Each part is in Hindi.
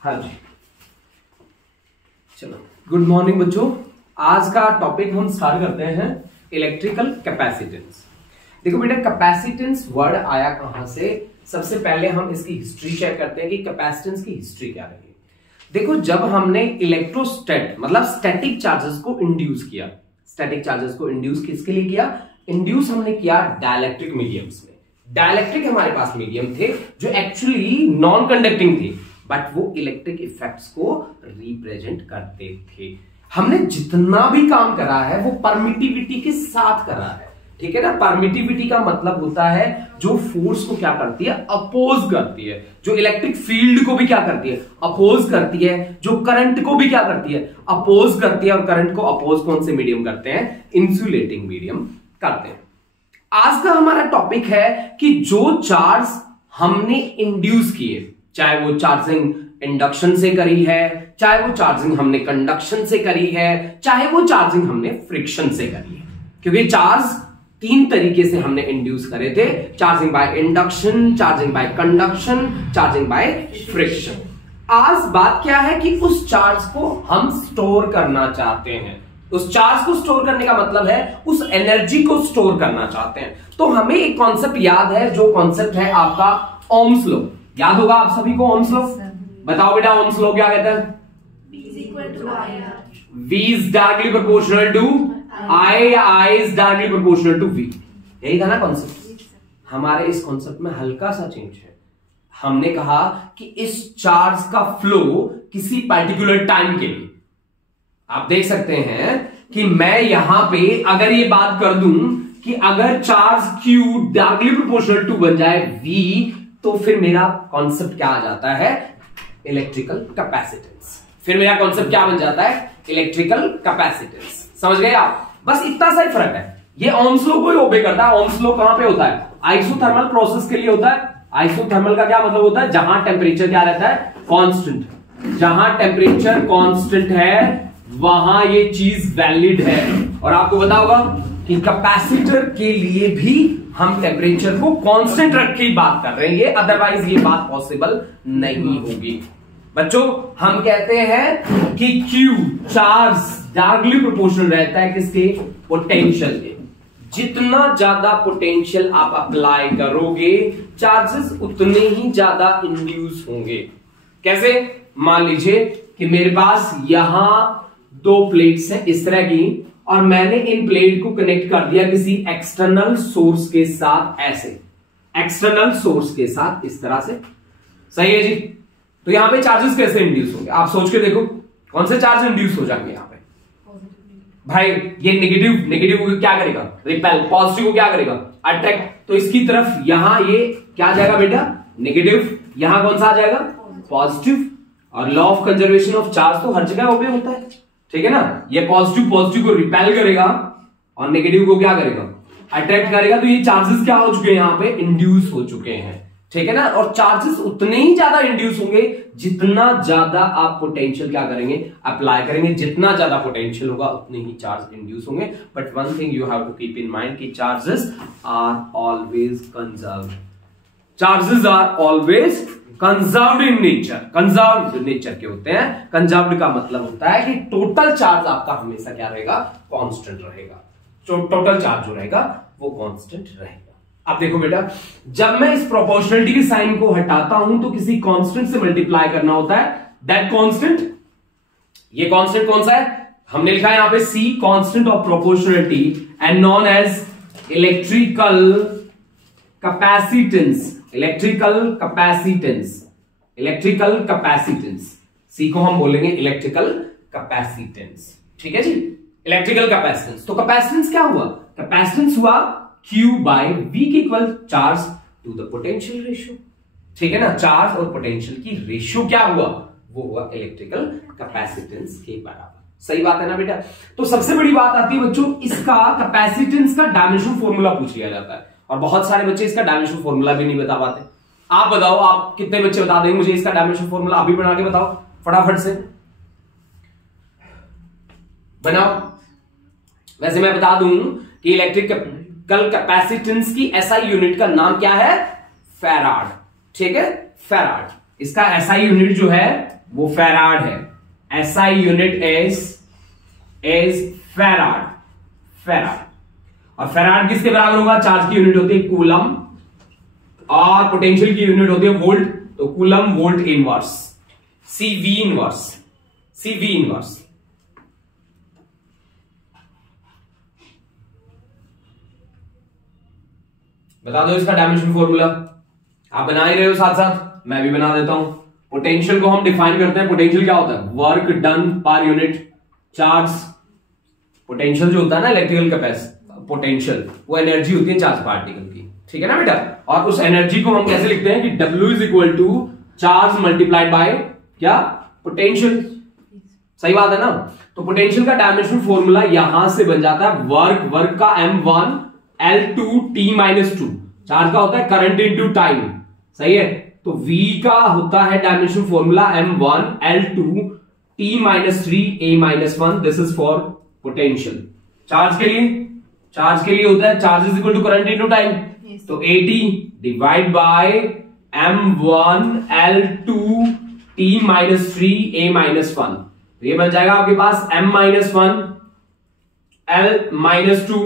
हाँ जी, चलो गुड मॉर्निंग बच्चों। आज का टॉपिक हम स्टार्ट करते हैं इलेक्ट्रिकल कैपेसिटेंस। देखो बेटा, कैपेसिटेंस वर्ड आया कहां से, सबसे पहले हम इसकी हिस्ट्री चेक करते हैं कि कैपेसिटेंस की हिस्ट्री क्या रही। देखो, जब हमने इलेक्ट्रोस्टैट मतलब स्टैटिक चार्जेस को इंड्यूस किया, स्टैटिक चार्जेस को इंड्यूस किसके लिए किया, इंड्यूस हमने किया डाइलेक्ट्रिक मीडियम्स में। डाइलेक्ट्रिक हमारे पास मीडियम थे जो एक्चुअली नॉन कंडक्टिंग थे, बट वो इलेक्ट्रिक इफेक्ट्स को रिप्रेजेंट करते थे। हमने जितना भी काम करा है वो परमिटिविटी के साथ करा है, ठीक है ना। परमिटिविटी का मतलब होता है जो फोर्स को क्या करती है, अपोज करती है, जो इलेक्ट्रिक फील्ड को भी क्या करती है, अपोज करती है, जो करंट को भी क्या करती है, अपोज करती है। और करंट को अपोज कौन से मीडियम करते हैं, इंसुलेटिंग मीडियम करते हैं। आज का हमारा टॉपिक है कि जो चार्ज हमने इंड्यूस किए, चाहे वो चार्जिंग इंडक्शन से करी है, चाहे वो चार्जिंग हमने कंडक्शन से करी है, चाहे वो चार्जिंग हमने फ्रिक्शन से करी है, क्योंकि चार्ज तीन तरीके से हमने इंड्यूस करे थे, charging by induction, charging by conduction, charging by friction. आज बात क्या है कि उस चार्ज को हम स्टोर करना चाहते हैं। उस चार्ज को स्टोर करने का मतलब है उस एनर्जी को स्टोर करना चाहते हैं। तो हमें एक कॉन्सेप्ट याद है, जो कॉन्सेप्ट है आपका ओम्स लॉ। याद होगा आप सभी को ओम्स लॉ। बताओ बेटा, ओम्स लॉ क्या कहता है, V is directly proportional to I is directly proportional to V। यही था ना कॉन्सेप्ट। हमारे इस कॉन्सेप्ट में हल्का सा चेंज है। हमने कहा कि इस चार्ज का फ्लो किसी पर्टिकुलर टाइम के लिए, आप देख सकते हैं कि मैं यहां पे अगर ये बात कर दूं कि अगर charge Q directly proportional to बन जाए V, तो फिर मेरा कॉन्सेप्ट क्या आ जाता है, इलेक्ट्रिकल कैपेसिटेंस। फिर मेरा कॉन्सेप्ट क्या बन जाता है, इलेक्ट्रिकल कैपेसिटेंस। समझ गए आप? बस इतना सा ही फर्क है। ये ओम्स लॉ को ही ओबे करता है। ओम्स लॉ कहां पे होता है, आइसोथर्मल प्रोसेस के लिए होता है। आइसोथर्मल का क्या मतलब होता है, जहां टेम्परेचर क्या रहता है, कांस्टेंट। जहां टेम्परेचर कांस्टेंट है वहां ये चीज वैलिड है। और आपको पता होगा कि कैपेसिटर के लिए भी हम टेम्परेचर को कांस्टेंट रख के बात कर रहे हैं, ये अदरवाइज ये बात पॉसिबल नहीं होगी। बच्चों, हम कहते हैं कि Q चार्ज डायरेक्टली प्रोपोर्शनल रहता है किसके, पोटेंशियल के। जितना ज्यादा पोटेंशियल आप अप्लाई करोगे, चार्जेस उतने ही ज्यादा इंड्यूस होंगे। कैसे, मान लीजिए कि मेरे पास यहां दो प्लेट्स हैं इस तरह की, और मैंने इन प्लेट को कनेक्ट कर दिया किसी एक्सटर्नल सोर्स के साथ, ऐसे एक्सटर्नल सोर्स के साथ इस तरह से। सही है जी। तो यहां पे चार्जेस कैसे इंड्यूस होंगे, आप सोच के देखो, कौन से चार्ज इंड्यूस हो जाएंगे यहां पे भाई। ये नेगेटिव को क्या करेगा, रिपेल। पॉजिटिव को क्या करेगा, अट्रैक्ट। तो इसकी तरफ यहां ये क्या आ जाएगा बेटा, नेगेटिव। यहां कौन सा आ जाएगा, पॉजिटिव। और law of conservation of charge तो हर जगह ओबे होता है, ठीक है ना। ये पॉजिटिव को रिपेल करेगा और नेगेटिव को क्या करेगा, अट्रैक्ट करेगा। तो ये चार्जेस क्या हो चुके हैं, यहां पे इंड्यूस हो चुके हैं, ठीक है ना। और चार्जेस उतने ही ज्यादा इंड्यूस होंगे जितना ज्यादा आप पोटेंशियल क्या करेंगे, अप्लाई करेंगे। जितना ज्यादा पोटेंशियल होगा उतने ही चार्ज इंड्यूस होंगे। But one thing you have to keep in mind कि charges are always conserved. Charges are always conserved in nature. Conserved nature के होते हैं। कंजर्व्ड का मतलब होता है कि टोटल चार्ज आपका हमेशा क्या रहेगा, कांस्टेंट रहेगा। जो टोटल चार्ज जो रहेगा वो कांस्टेंट रहेगा। अब देखो बेटा, जब मैं इस प्रोपोर्शनलिटी के साइन को हटाता हूं तो किसी कांस्टेंट से मल्टीप्लाई करना होता है। दैट कांस्टेंट, ये कांस्टेंट कौन सा है, हमने लिखा है यहां पे C, constant of proportionality and known as electrical capacitance. Electrical capacitance, electrical capacitance. C को हम बोलेंगे इलेक्ट्रिकल कैपेसिटेंस, ठीक है जी। इलेक्ट्रिकल कैपेसिटेंस, तो कैपेसिटेंस क्या हुआ, कैपेसिटेंस हुआ Q बाय V के equal charge to the potential ratio, ठीक है ना। चार्ज और पोटेंशियल की रेशियो क्या हुआ, वो हुआ इलेक्ट्रिकल कैपेसिटेंस के बराबर। सही बात है ना बेटा। तो सबसे बड़ी बात आती है बच्चों, इसका कैपेसिटेंस का डायमेंशन फॉर्मूला पूछ लिया जाता है, और बहुत सारे बच्चे इसका डायमेंशन फॉर्मूला भी नहीं बता पाते। आप बताओ, आप कितने बच्चे बता देंगे मुझे इसका डायमेंशन फॉर्मूला, आप भी बना के बताओ फटाफट से, बनाओ। वैसे मैं बता दूं कि इलेक्ट्रिकल कैपेसिटेंस की एसआई यूनिट का नाम क्या है, फैराड, ठीक है, फैराड। इसका एसआई यूनिट जो है वो फैराड है। SI unit is farad. और फैराड किसके बराबर होगा? चार्ज की यूनिट होती है कूलम और पोटेंशियल की यूनिट होती है वोल्ट, तो coulomb volt inverse, CV inverse. बता दो इसका डायमेंशन फॉर्मूला। आप बना ही रहे हो साथ साथ, मैं भी बना देता हूं। पोटेंशियल को हम डिफाइन करते हैं, पोटेंशियल क्या होता है? Work done per unit charge. Potential जो होता है ना इलेक्ट्रिकल कैपेसिटी पोटेंशियल, वो एनर्जी होती है चार्ज पार्टिकल की, ठीक है ना बेटा। और उस एनर्जी को हम कैसे लिखते हैं कि W is equal to charge multiplied by क्या? पोटेंशियल। सही बात है ना। तो पोटेंशियल का डायमेंशन फॉर्मूला यहां से बन जाता है वर्क का M1 L2 T-2। चार्ज का होता है करंट इनटू टाइम, सही है। तो V का होता है dimension formula M1 L2 T-3 A-1। This is for potential. Charge के लिए होता है charge is equal to current into time, तो AT divide by M1 L2 T-3 A-1। तो ये बन जाएगा आपके पास M-1 L-2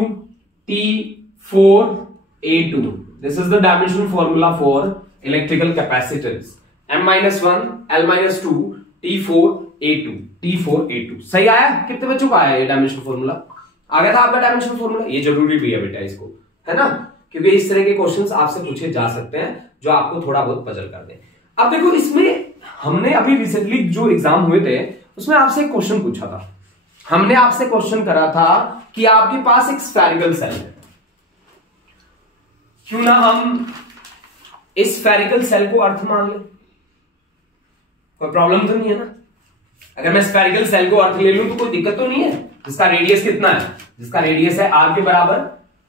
T4 A2। This is the dimension formula for electrical capacitance. M-1 L-2 T4 A2। सही आया? कितने बच्चों का आया ये डायमेंशन फॉर्मूला? आ गया था आपका डायमेंशन फॉर्मूला? ये जरूरी भी है बेटा इसको, है ना, क्योंकि इस तरह के क्वेश्चंस आपसे पूछे जा सकते हैं जो आपको थोड़ा बहुत पजल कर दे। अब देखो, इसमें हमने अभी रिसेंटली जो एग्जाम हुए थे उसमें आपसे एक क्वेश्चन पूछा था। हमने आपसे क्वेश्चन करा था कि आपके पास एक स्फेरिकल सेल है, क्यों ना हम इस स्फेरिकल सेल को अर्थ मान लें? कोई प्रॉब्लम तो नहीं है ना? अगर मैं स्फेरिकल सेल को अर्थ ले लूं तो कोई दिक्कत तो नहीं है। जिसका रेडियस कितना है? जिसका रेडियस है R के बराबर,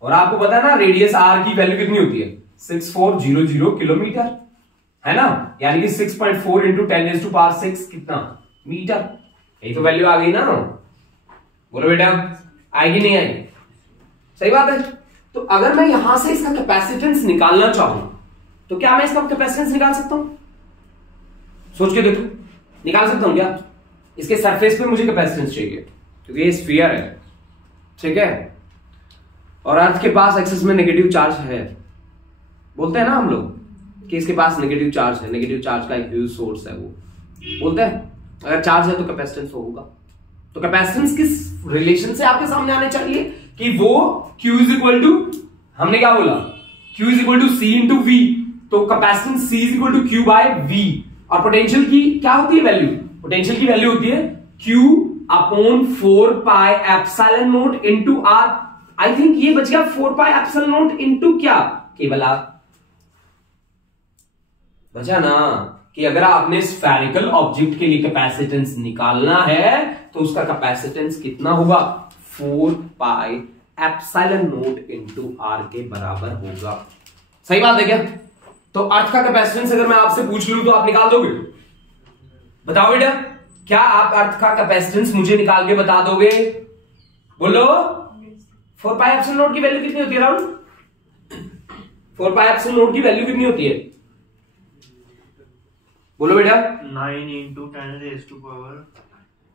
और आपको पता है ना रेडियस R की वैल्यू कितनी होती है? 6400 किलोमीटर, है ना, यानी कि 6.4 इंटू 10⁶ कितना मीटर। यही तो वैल्यू आ गई ना। बोलो बेटा, आएगी नहीं आएगी? सही बात है। तो अगर मैं यहां से इसका कैपेसिटेंस निकालना चाहूं तो क्या मैं इसका कैपेसिटेंस निकाल सकता हूं? सोच के देखो, निकाल सकता हूं क्या? इसके सरफेस पे मुझे कैपेसिटेंस चाहिए क्योंकि ये स्फीयर है, ठीक है, और अर्थ के पास एक्सेस में नेगेटिव चार्ज है। बोलते हैं ना हम लोग कि इसके पास नेगेटिव चार्ज है, नेगेटिव चार्ज का एक ह्यूज सोर्स है, वो बोलते हैं। अगर चार्ज है तो कैपेसिटेंस होगा। तो कैपेसिटेंस किस रिलेशन से आपके सामने आने चाहिए कि वो Q इज इक्वल टू, हमने क्या बोला, Q is equal to C into V। तो capacitance C is equal to Q by V। और पोटेंशियल की क्या होती है वैल्यू? पोटेंशियल की वैल्यू होती है Q upon 4 pi epsilon naught into R। I think ये बच गया 4 पाई एप्सिलॉन नॉट इंटू क्या? केवल R बचा ना। कि अगर आपने स्फेरिकल ऑब्जेक्ट के लिए कैपेसिटेंस निकालना है तो उसका कैपेसिटेंस कितना होगा? 4 pi epsilon naught into R के बराबर होगा। सही बात है क्या? तो अर्थ का कैपेसिटेंस अगर मैं आपसे पूछ लूं तो आप निकाल दोगे? बताओ बेटा, क्या आप अर्थ का कैपेसिटेंस मुझे निकाल के बता दोगे? बोलो। 4 पाई एप्सिलॉन नॉट की वैल्यू कितनी होती है राहुल? 4 पाई एप्सिलॉन नॉट की वैल्यू कितनी होती है? बोलो बेटा। 9 इंटू 10⁻⁹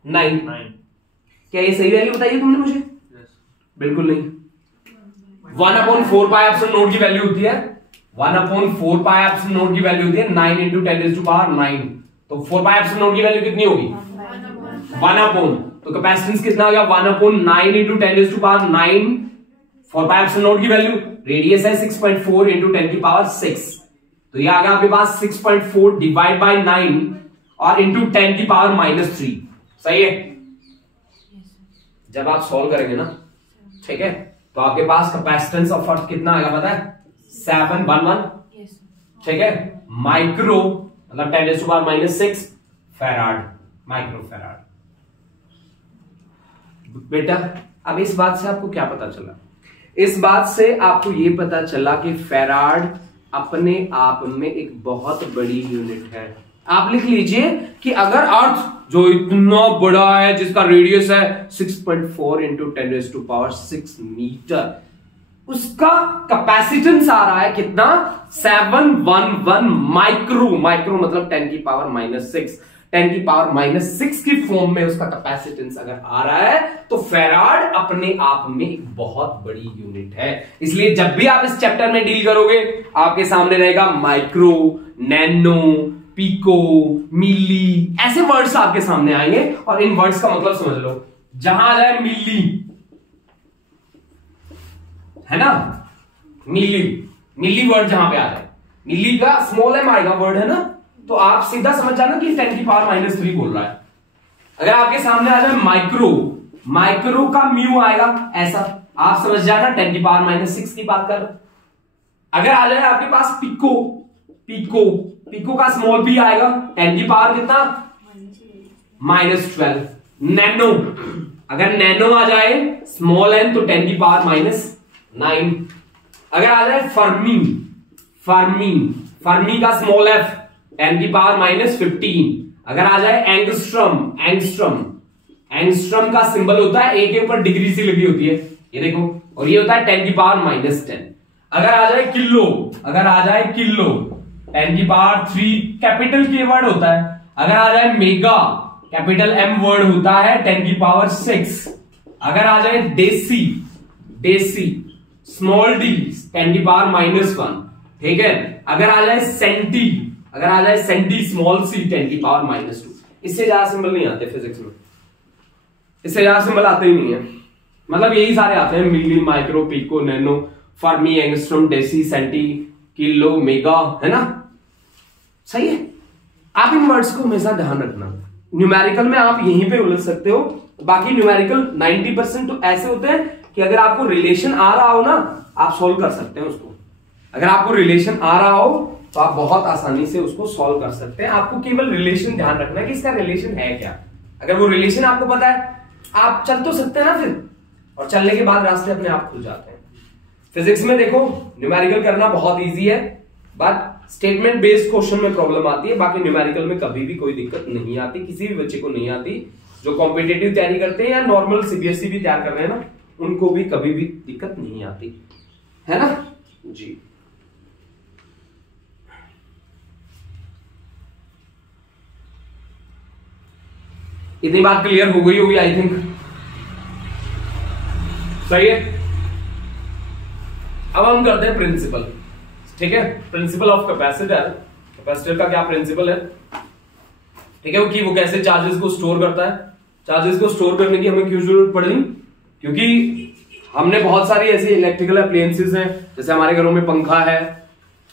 9। क्या ये सही वैल्यू बताइए तुमने मुझे? बिल्कुल नहीं। 1/4 पाई एप्सिलॉन नॉट की वैल्यू होती है 1/4 पाई एप्सिलॉन नॉट की वैल्यू होती है 9 इंटू 10⁹ तो 4 पाई एप्सिलॉन नॉट की वैल्यू कितनी होगी? 1/। तो कैपेसिटेंस कितना आ गया? 1/9 इंटू 10⁹ 4 पाई एप्सिलॉन नॉट की वैल्यू, रेडियस है 6.4 इंटू 10⁶। तो ये आ गया आपके पास 6.4 डिवाइड बाय 9 और इंटू 10⁻³ सही है। जब आप सॉल्व करेंगे ना, ठीक है, तो आपके पास कैपेसिटेंस ऑफ अर्थ कितना आएगा पता है? 711, ठीक है, माइक्रो मतलब 10⁻⁻6 फैराड, माइक्रो फैराड। बेटा अब इस बात से आपको क्या पता चला? इस बात से आपको यह पता चला कि फैराड अपने आप में एक बहुत बड़ी यूनिट है। आप लिख लीजिए कि अगर अर्थ जो इतना बड़ा है, जिसका रेडियस है 6.4 इंटू 10⁶ मीटर, उसका कैपेसिटेंस आ रहा है कितना, 711 माइक्रो। माइक्रो मतलब 10 की पावर -6, 10 की पावर -6 की फॉर्म में उसका कैपेसिटेंस अगर आ रहा है तो फैराड अपने आप में एक बहुत बड़ी यूनिट है। इसलिए जब भी आप इस चैप्टर में डील करोगे आपके सामने रहेगा माइक्रो, नैनो, पिको, मिली, ऐसे वर्ड्स आपके सामने आएंगे और इन वर्ड्स का मतलब समझ लो। जहां आ जाए मिली, है ना, मिली वर्ड जहां पे आ जाए, मिली का स्मॉल एम आएगा वर्ड, है ना, तो आप सीधा समझ जाना कि 10 की पावर -3 बोल रहा है। अगर आपके सामने आ जाए माइक्रो, माइक्रो का म्यू आएगा ऐसा, आप समझ जाना 10 की पावर -6 की बात कर रहे। अगर आ जाए आपके पास पिको, पिको का स्मॉल पी आएगा, 10 की पावर कितना, -12। नैनो, अगर नैनो आ जाए स्मॉल एन तो 10 की पावर -9। अगर आ जाए फर्मी का स्मॉल एफ, 10 की पावर -15। अगर आ जाए एंगस्ट्रम का सिंबल होता है, ए के ऊपर डिग्री सी लगी होती है, ये देखो, और ये होता है 10 की पावर -10। अगर आ जाए किलो, 10 की पावर 3 कैपिटल के वर्ड होता है। अगर आ जाए मेगा, कैपिटल एम वर्ड होता है, 10 की पावर 6। अगर आ जाए देसी स्मॉल डी, 10 की पावर -1, ठीक है। अगर आ जाए सेंटी स्मॉल सी, 10 की पावर -2। इससे ज्यादा सिंबल नहीं आते फिजिक्स में, इससे ज्यादा सिंबल आते ही नहीं है, मतलब यही सारे आते हैं, milli, micro, pico, nano, fermi, angstrom, deci, centi, kilo, mega, है ना, सही है। आप इन वर्ड्स को हमेशा ध्यान रखना। न्यूमेरिकल में आप यहीं पे उलझ सकते हो, बाकी न्यूमेरिकल 90% तो ऐसे होते हैं कि अगर आपको रिलेशन आ रहा हो ना, आप सोल्व कर सकते हैं उसको। अगर आपको रिलेशन आ रहा हो तो आप बहुत आसानी से उसको सॉल्व कर सकते हैं। आपको केवल रिलेशन ध्यान रखना है कि इसका रिलेशन है क्या। अगर वो रिलेशन आपको पता है, आप चल तो सकते हैं ना फिर, और चलने के बाद रास्ते अपने आप खुल जाते हैं। फिजिक्स में देखो न्यूमेरिकल करना बहुत इजी है, बट स्टेटमेंट बेस्ड क्वेश्चन में प्रॉब्लम आती है। बाकी न्यूमेरिकल में कभी भी कोई दिक्कत नहीं आती, किसी भी बच्चे को नहीं आती। जो कॉम्पिटेटिव तैयारी करते हैं या नॉर्मल सीबीएसई भी तैयार कर रहे हैं ना, उनको भी कभी भी दिक्कत नहीं आती, है ना जी। इतनी बात क्लियर हो गई होगी आई थिंक, सही है। अब हम करते हैं प्रिंसिपल, ठीक है। प्रिंसिपल ऑफ कैपेसिटर, कैपेसिटर का क्या प्रिंसिपल है, ठीक है, कि वो कैसे चार्जेस को स्टोर करता है। चार्जेस को स्टोर करने की हमें क्यों जरूरत पड़ी, क्योंकि हमने बहुत सारी ऐसी इलेक्ट्रिकल अप्लायंसेस हैं, जैसे हमारे घरों में पंखा है,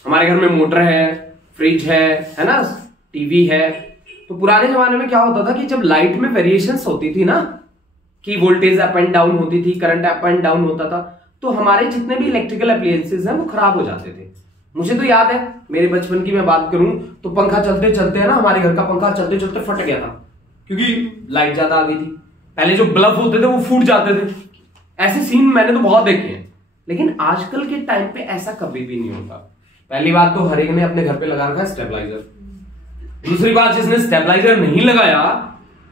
हमारे घर में मोटर है, फ्रिज है ना, टीवी है। तो पुराने जमाने में क्या होता था कि जब लाइट में वेरिएशंस होती थी ना, कि वोल्टेज अप एंड डाउन होती थी, करंट अप एंड डाउन होता था, तो हमारे जितने भी इलेक्ट्रिकल अप्लायंसेस हैं वो खराब हो जाते थे। मुझे तो याद है, मेरे बचपन की मैं बात करूं तो पंखा चलते चलते है ना, हमारे घर का पंखा चलते चलते फट गया था, क्योंकि लाइट ज्यादा आ गई थी। पहले जो बल्ब होते थे वो फूट जाते थे। ऐसे सीन मैंने तो बहुत देखे हैं, लेकिन आजकल के टाइम पे ऐसा कभी भी नहीं होता। पहली बात तो हर एक ने अपने घर पे लगा रखा है स्टेबलाइजर। दूसरी बात, जिसने स्टेबलाइजर नहीं लगाया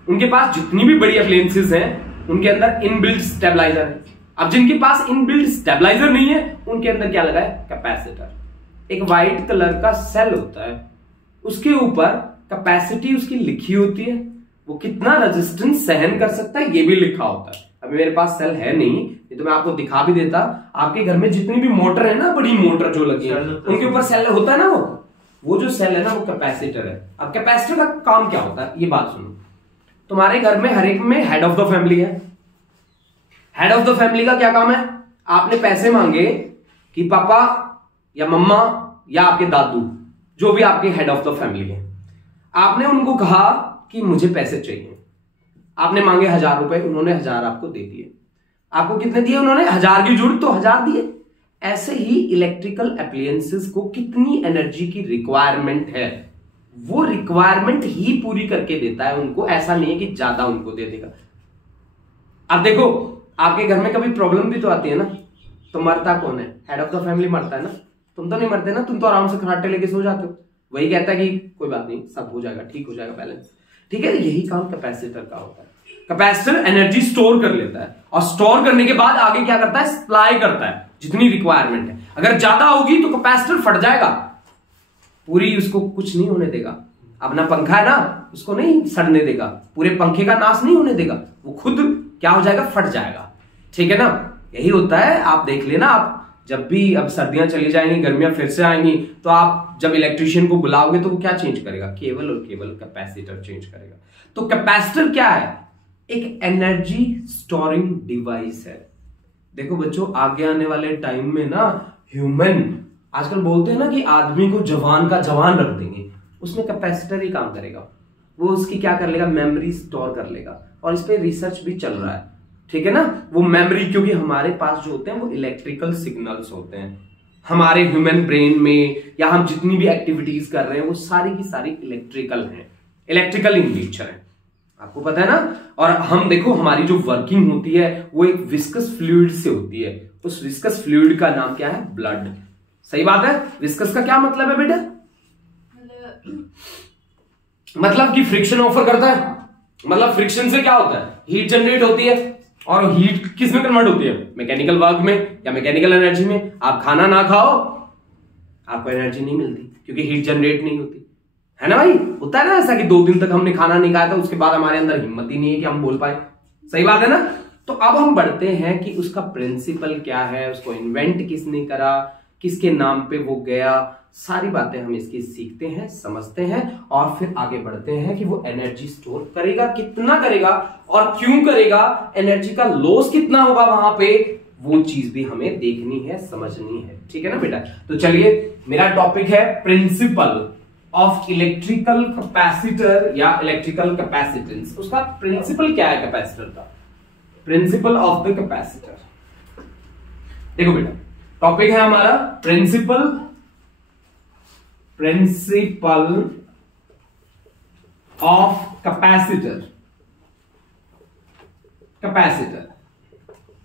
उनके पास जितनी भी बड़ी अप्लायंसेस हैं उनके अंदर इनबिल्ट स्टेबलाइजर है। अब जिनके पास इनबिल्ट स्टेबलाइजर नहीं है उनके अंदर क्या लगा है, कैपेसिटर। एक व्हाइट कलर का सेल होता है, उसके ऊपर कैपेसिटी उसकी लिखी होती है, वो कितना रेजिस्टेंस सहन कर सकता है ये भी लिखा होता है। अभी मेरे पास सेल है नहीं, तो मैं आपको दिखा भी देता। आपके घर में जितनी भी मोटर है ना, बड़ी मोटर जो लगी है उनके ऊपर सेल होता है ना, वो जो सेल है ना वो कैपेसिटर है। अब कैपेसिटर का काम क्या होता है ये बात सुनो। तुम्हारे घर में हर एक में हेड ऑफ द फैमिली है। हेड ऑफ द फैमिली का क्या काम है, आपने पैसे मांगे कि पापा या मम्मा या आपके दादू, जो भी आपके हेड ऑफ द फैमिली है, आपने उनको कहा कि मुझे पैसे चाहिए। आपने मांगे 1000 रुपए, उन्होंने 1000 आपको दे दिए। आपको कितने दिए उन्होंने, 1000 की जरूरत तो 1000 दिए। ऐसे ही इलेक्ट्रिकल अप्लायंसेस को कितनी एनर्जी की रिक्वायरमेंट है, वो रिक्वायरमेंट ही पूरी करके देता है उनको। ऐसा नहीं है कि ज्यादा उनको दे देगा। अब देखो आपके घर में कभी प्रॉब्लम भी तो आती है ना, तो मरता कौन है, हेड ऑफ द फैमिली मरता है ना। तुम तो नहीं मरते ना, तुम तो आराम से खराटे लेके सो जाते हो। वही कहता है कि कोई बात नहीं, सब हो जाएगा, ठीक हो जाएगा, बैलेंस, ठीक है। यही काम कैपेसिटर का होता है। कैपेसिटर एनर्जी स्टोर कर लेता है और स्टोर करने के बाद आगे क्या करता है, सप्लाई करता है। जितनी रिक्वायरमेंट है। अगर ज्यादा होगी तो कैपेसिटर फट जाएगा, पूरी उसको कुछ नहीं होने देगा। अपना पंखा है ना, उसको नहीं सड़ने देगा, पूरे पंखे का नाश नहीं होने देगा, वो खुद क्या हो जाएगा, फट जाएगा। ठीक है ना, यही होता है। आप देख लेना, आप जब भी अब सर्दियां चली जाएंगी, गर्मियां फिर से आएंगी, तो आप जब इलेक्ट्रिशियन को बुलाओगे तो वो क्या चेंज करेगा, केबल और केबल कैपेसिटर चेंज करेगा। तो कैपेसिटर क्या है, एक एनर्जी स्टोरिंग डिवाइस है। देखो बच्चों, आगे आने वाले टाइम में ना ह्यूमन, आजकल बोलते हैं ना कि आदमी को जवान का जवान रख देंगे, उसमें कैपेसिटर ही काम करेगा। वो उसकी क्या कर लेगा, मेमोरी स्टोर कर लेगा, और इस पे रिसर्च भी चल रहा है। ठीक है ना, वो मेमोरी, क्योंकि हमारे पास जो होते हैं वो इलेक्ट्रिकल सिग्नल्स होते हैं हमारे ह्यूमन ब्रेन में, या हम जितनी भी एक्टिविटीज कर रहे हैं वो सारी की सारी इलेक्ट्रिकल हैं, इलेक्ट्रिकल इन नेचर है, आपको पता है ना। और हम देखो, हमारी जो वर्किंग होती है वो एक विस्कस फ्लूइड से होती है। उस विस्कस फ्लूइड का नाम क्या है, ब्लड। सही बात है। विस्कस का क्या मतलब है बेटा, मतलब कि फ्रिक्शन ऑफर करता है, मतलब फ्रिक्शन से क्या होता है, हीट जनरेट होती है, और हीट किस में कन्वर्ट होती है, मैकेनिकल वर्क में या मैकेनिकल एनर्जी में। आप खाना ना खाओ, आपको एनर्जी नहीं मिलती, क्योंकि हीट जनरेट नहीं होती है ना भाई। होता है ना ऐसा कि 2 दिन तक हमने खाना नहीं खाया था, उसके बाद हमारे अंदर हिम्मत ही नहीं है कि हम बोल पाए। सही बात है ना। तो अब हम बढ़ते हैं कि उसका प्रिंसिपल क्या है, उसको इन्वेंट किसने करा, किसके नाम पे वो गया, सारी बातें हम इसकी सीखते हैं, समझते हैं, और फिर आगे बढ़ते हैं कि वो एनर्जी स्टोर करेगा, कितना करेगा और क्यों करेगा, एनर्जी का लॉस कितना होगा वहां पे, वो चीज भी हमें देखनी है, समझनी है। ठीक है ना बेटा। तो चलिए, मेरा टॉपिक है प्रिंसिपल ऑफ इलेक्ट्रिकल कैपेसिटर या इलेक्ट्रिकल कैपेसिटेंस। उसका प्रिंसिपल क्या है कैपेसिटर का, प्रिंसिपल ऑफ द कैपेसिटर। देखो बेटा, टॉपिक है हमारा principle of capacitor,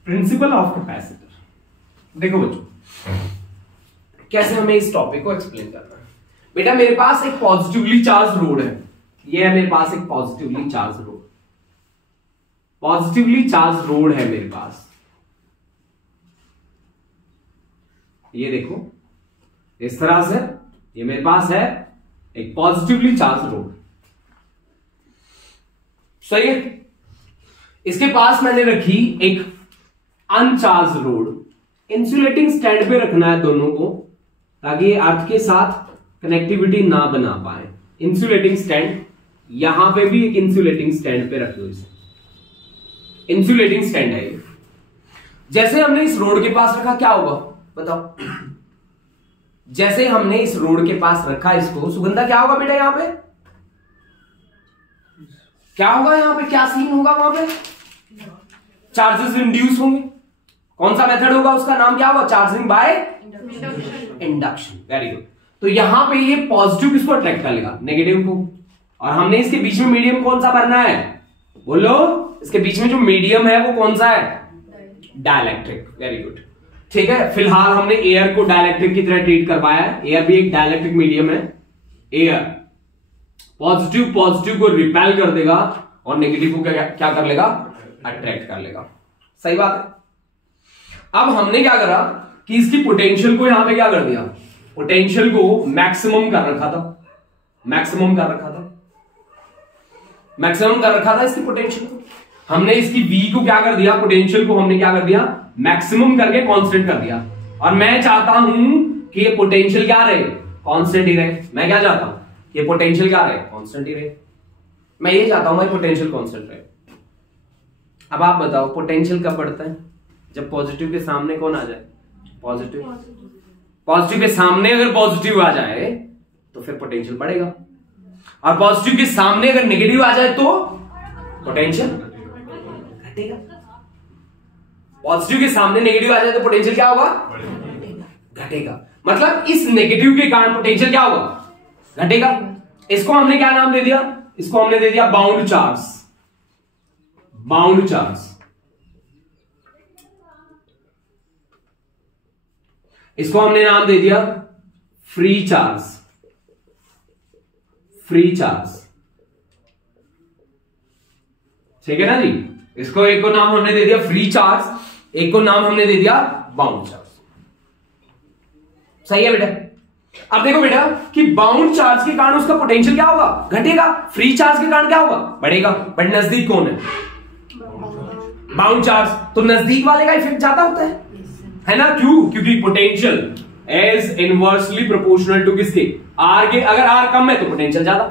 principle of capacitor. देखो बच्चों, कैसे हमें इस टॉपिक को एक्सप्लेन करना है। बेटा, मेरे पास एक पॉजिटिवली चार्ज रोड है, ये है मेरे पास एक positively charge road, positively charge road है मेरे पास। ये देखो, इस तरह से ये मेरे पास है एक पॉजिटिवली चार्ज रोड। सही है। इसके पास मैंने रखी एक अनचार्ज रोड। इंसुलेटिंग स्टैंड पे रखना है दोनों को, ताकि ये अर्थ के साथ कनेक्टिविटी ना बना पाए। इंसुलेटिंग स्टैंड, यहां पे भी एक इंसुलेटिंग स्टैंड पे रख दो इसे, इंसुलेटिंग स्टैंड है ये। जैसे हमने इस रोड के पास रखा, क्या होगा बताओ। जैसे हमने इस रोड के पास रखा इसको, सुगंधा क्या होगा बेटा, यहां पे क्या होगा, यहां पे क्या सीन होगा, वहां पे चार्जेस इंड्यूस होंगे। कौन सा मेथड होगा, उसका नाम क्या होगा, charging by induction. Very good. तो यहां पे ये पॉजिटिव किसको अट्रैक्ट कर लेगा, नेगेटिव को। और हमने इसके बीच में मीडियम कौन सा भरना है, बोलो। इसके बीच में जो मीडियम है वो कौन सा है, डाइलेक्ट्रिक। Very good. ठीक है। फिलहाल हमने एयर को डाइलेक्ट्रिक की तरह ट्रीट करवाया है। एयर भी एक डाइलेक्ट्रिक मीडियम है। एयर पॉजिटिव को रिपेल कर देगा और नेगेटिव को क्या कर लेगा, अट्रैक्ट कर लेगा। सही बात है। अब हमने क्या करा कि इसकी पोटेंशियल को यहां पे क्या कर दिया, पोटेंशियल को मैक्सिमम कर रखा था, मैक्सिमम कर रखा था इसकी पोटेंशियल को। हमने इसकी V को क्या कर दिया, पोटेंशियल को हमने क्या कर दिया, मैक्सिमम करके कांस्टेंट कर दिया। और मैं चाहता हूं कि ये पोटेंशियल क्या रहे, कांस्टेंट ही रहे। मैं क्या चाहता हूं, ये पोटेंशियल क्या रहे, कांस्टेंट ही रहे। मैं ये चाहता हूं भाई पोटेंशियल कांस्टेंट रहे। अब आप बताओ पोटेंशियल कब बढ़ता है, जब पॉजिटिव के सामने कौन आ जाए, पॉजिटिव। पॉजिटिव के सामने अगर पॉजिटिव आ जाए तो फिर पोटेंशियल बढ़ेगा, और पॉजिटिव के सामने अगर नेगेटिव आ जाए तो पोटेंशियल घटेगा। पॉजिटिव के सामने नेगेटिव आ जाए तो पोटेंशियल क्या होगा, घटेगा। मतलब इस नेगेटिव के कारण पोटेंशियल क्या होगा, घटेगा। इसको हमने क्या नाम दे दिया, इसको हमने दे दिया बाउंड चार्ज, बाउंड चार्ज। इसको हमने नाम दे दिया फ्री चार्ज, फ्री चार्ज। ठीक है ना जी। इसको एक को नाम हमने दे दिया फ्री चार्ज, एक को नाम हमने दे दिया बाउंड चार्ज। सही है बेटा। अब देखो बेटा कि बाउंड चार्ज के कारण उसका पोटेंशियल क्या होगा, घटेगा। फ्री चार्ज के कारण क्या होगा, बढ़ेगा। बट नजदीक कौन है, बाउंड चार्ज, तो नजदीक वाले का इफेक्ट ज्यादा होता है ना। क्यों, क्योंकि potential is inversely proportional to किसके, आर के। अगर आर कम है तो पोटेंशियल ज्यादा,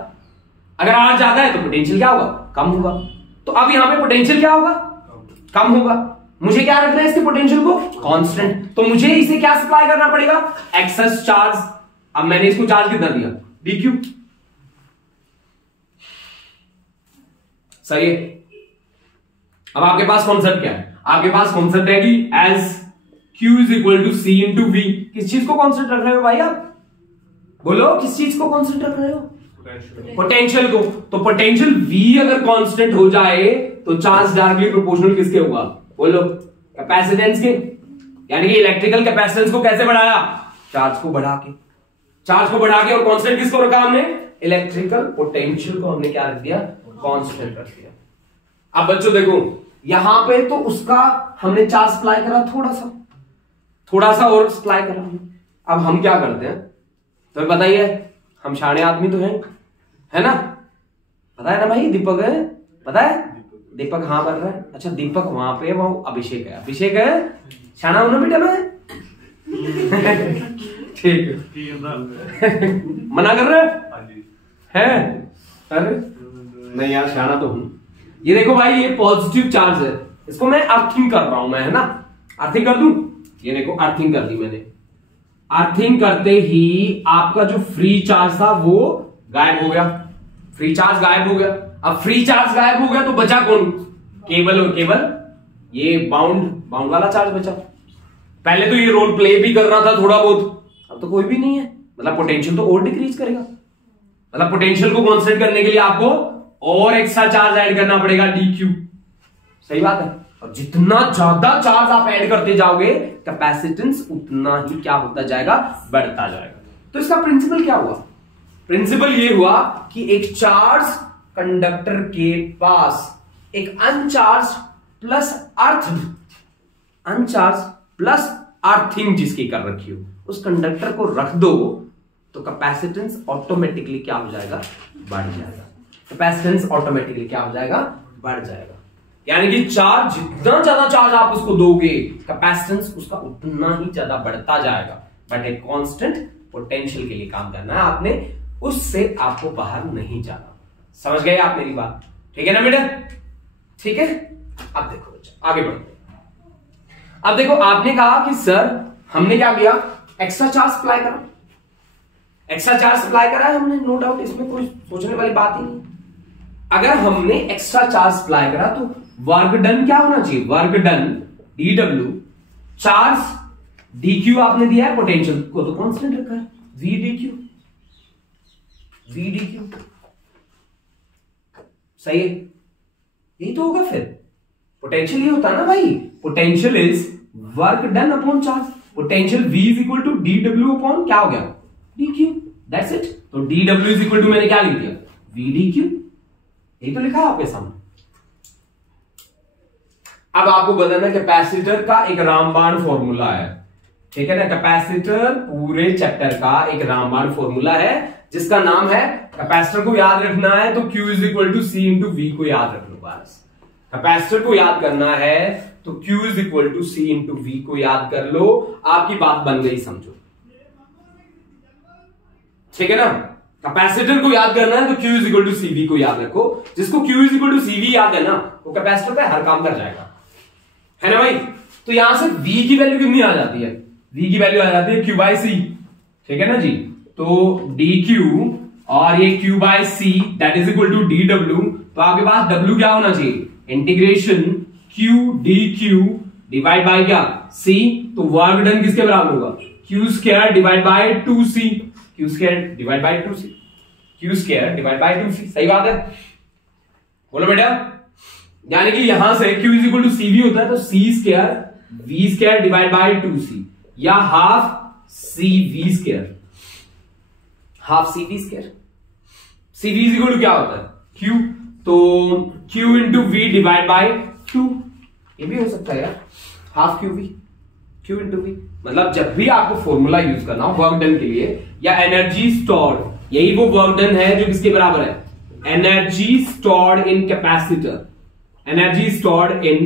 अगर आर ज्यादा है तो पोटेंशियल क्या होगा, कम होगा। तो अब यहां पे पोटेंशियल क्या होगा, कम होगा। मुझे क्या रखना है इसके पोटेंशियल को, कांस्टेंट। तो मुझे इसे क्या सप्लाई करना पड़ेगा, एक्सेस चार्ज। अब मैंने इसको चार्ज कितना दिया, dq, सही है। अब आपके पास कॉन्सेप्ट क्या है, आपके पास कॉन्सेप्ट है कि as q is equal to C into V. किस चीज को कांस्टेंट रख रहे हो भाई आप, बोलो किस चीज को कांस्टेंट रख रहे हो, पोटेंशियल को। तो पोटेंशियल v अगर कांस्टेंट हो जाए तो चार्ज डायरेक्टली प्रोपोर्शनल किसके होगा, बोलो कैपेसिटेंस के। यानी कि इलेक्ट्रिकल कैपेसिटेंस को कैसे बढ़ाया, चार्ज को बढ़ा के, चार्ज को बढ़ा के। और कांस्टेंट किसको रखा हमने, इलेक्ट्रिकल पोटेंशियल को हमने क्या रख दिया, कांस्टेंट रख दिया। अब बच्चों देखो यहां पे तो उसका हमने चार्ज सप्लाई करा, थोड़ा सा और सप्लाई करा। अब हम क्या करते हैं तो पता ही है, हम शाणे आदमी तो है ना, पता है ना भाई, दीपक है, पता है दीपक, हाँ कर रहा है। अच्छा दीपक वहां पे, वो अभिषेक है, शाना उन्होंने बेटा में ठीक है मना कर रहे हैं, अरे नहीं यार शाना तो हूं। ये देखो भाई ये पॉजिटिव चार्ज है, इसको मैं अर्थिंग कर रहा हूं मैं, है ना, अर्थिंग कर दूं। ये देखो अर्थिंग कर दी मैंने। अर्थिंग करते ही आपका जो फ्री चार्ज था वो गायब हो गया, फ्री चार्ज गायब हो गया। अब फ्री चार्ज गायब हो गया तो बचा कौन, केवल और केवल ये बाउंड वाला चार्ज बचा। पहले तो ये रोल प्ले भी कर रहा था थोड़ा बहुत, अब तो कोई भी नहीं है। मतलब पोटेंशियल तो और डिक्रीज करेगा, मतलब पोटेंशियल को कांस्टेंट करने के लिए आपको और एक्स्ट्रा चार्ज ऐड करना पड़ेगा, dq। सही बात है। और जितना ज्यादा चार्ज आप ऐड करते जाओगे कैपेसिटेंस उतना ही क्या होता जाएगा, बढ़ता जाएगा। तो इसका प्रिंसिपल क्या हुआ, प्रिंसिपल ये हुआ कि एक चार्ज कंडक्टर के पास एक अनचार्ज प्लस अर्थिंग जिसकी कर रखी हो, उस कंडक्टर को रख दो तो कैपेसिटेंस ऑटोमेटिकली क्या हो जाएगा, बढ़ जाएगा। कैपेसिटेंस ऑटोमेटिकली क्या हो जाएगा, बढ़ जाएगा। यानी कि चार्ज, जितना ज्यादा चार्ज आप उसको दोगे कैपेसिटेंस उसका उतना ही ज्यादा बढ़ता जाएगा। बट एक कांस्टेंट पोटेंशियल के लिए काम करना है आपने, उससे आपको बाहर नहीं जाना। समझ गए आप मेरी बात, ठीक है ना बेटा, ठीक है। अब देखो बच्चा आगे बढ़ते। अब देखो आपने कहा कि सर हमने क्या किया, एक्स्ट्रा चार्ज सप्लाई करा, एक्स्ट्रा चार्ज सप्लाई करा है हमने, नो डाउट, इसमें कोई सोचने वाली बात ही नहीं। अगर हमने एक्स्ट्रा चार्ज सप्लाई करा तो वर्क डन क्या होना चाहिए, work done dw, charge dq आपने दिया है, पोटेंशियल को तो कांस्टेंट रखा है, v dq, सही है, यही तो होगा। फिर पोटेंशियल ये होता है ना भाई, potential is work done upon charge, potential v is equal to dw upon क्या हो गया, dq, दैट्स इट। तो dw इज इक्वल टू मैंने क्या लिख दिया, v dq, यही तो लिखा है आपके सामने। अब आपको बताना कैपेसिटर का एक रामबाण फॉर्मूला है, ठीक है ना। कैपेसिटर पूरे चैप्टर का एक रामबाण फॉर्मूला है जिसका नाम है, कैपेसिटर को याद रखना है तो Q is equal to C into V को याद रख लो बस। कैपेसिटर को याद करना है तो Q is equal to C into V को याद कर लो, आपकी बात बन गई समझो, ठीक है ना। कैपेसिटर को याद करना है तो Q is equal to C V को याद रखो। जिसको Q is equal to C V याद है ना वो कैपेसिटर पे हर काम कर जाएगा, है ना भाई। तो यहां से V की वैल्यू कितनी आ जाती है, V की वैल्यू आ जाती है Q बाई सी, ठीक है ना जी। तो dq और ये Q by C that is equal to dw, तो आपके पास W क्या होना चाहिए, integration Q dq divide by क्या, C। तो वर्क डन किसके बराबर होगा, Q square divide by 2C, Q square divide by 2C, Q square divide by 2C, सही बात है, बोलो बेटा। यानी कि यहां से Q is equal to CV होता है तो C square V square divide by 2C, या half CV square, half CV square. CV is equal to क्या होता है, Q, तो Q into V divide by 2, ये भी हो सकता है यार, half QV, Q into V. मतलब जब भी आपको फॉर्मूला यूज करना हो वर्क डन के लिए या एनर्जी स्टोर्ड, यही वो वर्क डन है जो किसके बराबर है, energy stored in capacitor, energy stored in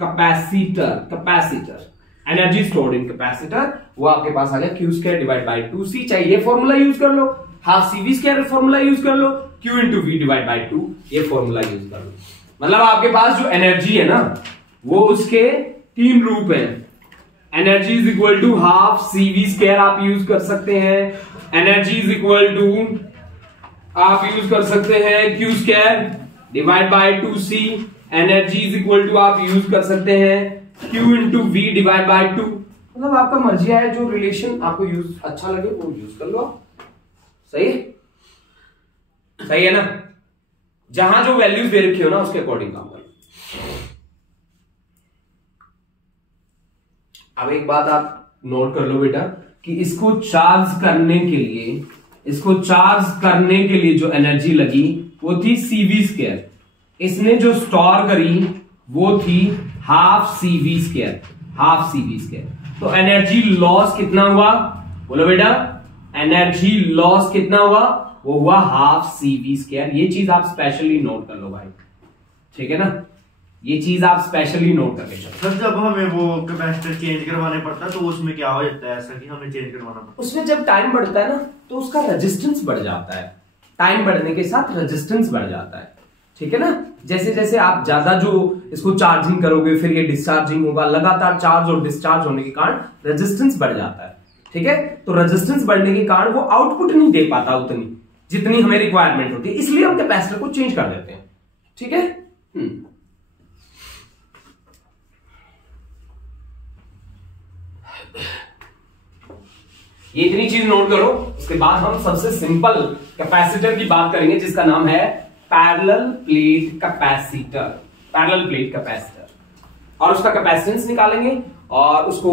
capacitor, capacitor energy stored in capacitor, वो आपके पास आ गया Q² डिवाइड बाई 2C। चाहे ये फॉर्मूला यूज कर लो, हाफ CV² फॉर्मूला यूज कर लो, Q into V divide by 2 ये फॉर्मूला यूज कर लो। मतलब आपके पास जो एनर्जी है ना वो उसके 3 रूप हैं। Energy is equal to half CV² आप यूज कर सकते हैं, एनर्जी इज इक्वल टू आप यूज कर सकते हैं Q² divide by 2C, energy is equal to आप यूज कर सकते हैं Q into V divide by 2। मतलब आपका मर्जी है, जो रिलेशन आपको यूज अच्छा लगे वो यूज कर लो आप। सही है, सही है ना। जहां जो वैल्यूज दे रखी हो ना उसके अकॉर्डिंग काम करो। अब एक बात आप नोट कर लो बेटा कि इसको चार्ज करने के लिए, इसको चार्ज करने के लिए जो एनर्जी लगी वो थी CV², इसने जो स्टोर करी वो थी हाफ CV², हाफ CV²। तो एनर्जी लॉस कितना हुआ, बोलो बेटा, एनर्जी लॉस कितना हुआ, वो हुआ हाफ CV²। ये चीज आप स्पेशली नोट कर लो भाई, ठीक है ना, ये चीज आप स्पेशली नोट करके चलो। सर जब हमें वो कैपेसिटर चेंज करवाने पड़ता है तो उसमें क्या हो जाता है ऐसा कि हमें चेंज करवाना पड़ता है? उसमें जब टाइम बढ़ता है ना तो उसका रेजिस्टेंस बढ़ जाता है, टाइम बढ़ने के साथ रेजिस्टेंस बढ़ जाता है, ठीक है ना। जैसे जैसे आप ज्यादा जो इसको चार्जिंग करोगे फिर ये डिस्चार्जिंग होगा, लगातार चार्ज और डिस्चार्ज होने के कारण रेजिस्टेंस बढ़ जाता है, ठीक है। तो रेजिस्टेंस बढ़ने के कारण वो आउटपुट नहीं दे पाता उतनी जितनी हमें रिक्वायरमेंट होती है, इसलिए हम कैपेसिटर को चेंज कर देते हैं, ठीक है। ये इतनी चीज नोट करो। उसके बाद हम सबसे सिंपल कैपेसिटर की बात करेंगे जिसका नाम है parallel plate capacitor, parallel plate capacitor, और उसका कैपेसिटेंस निकालेंगे और उसको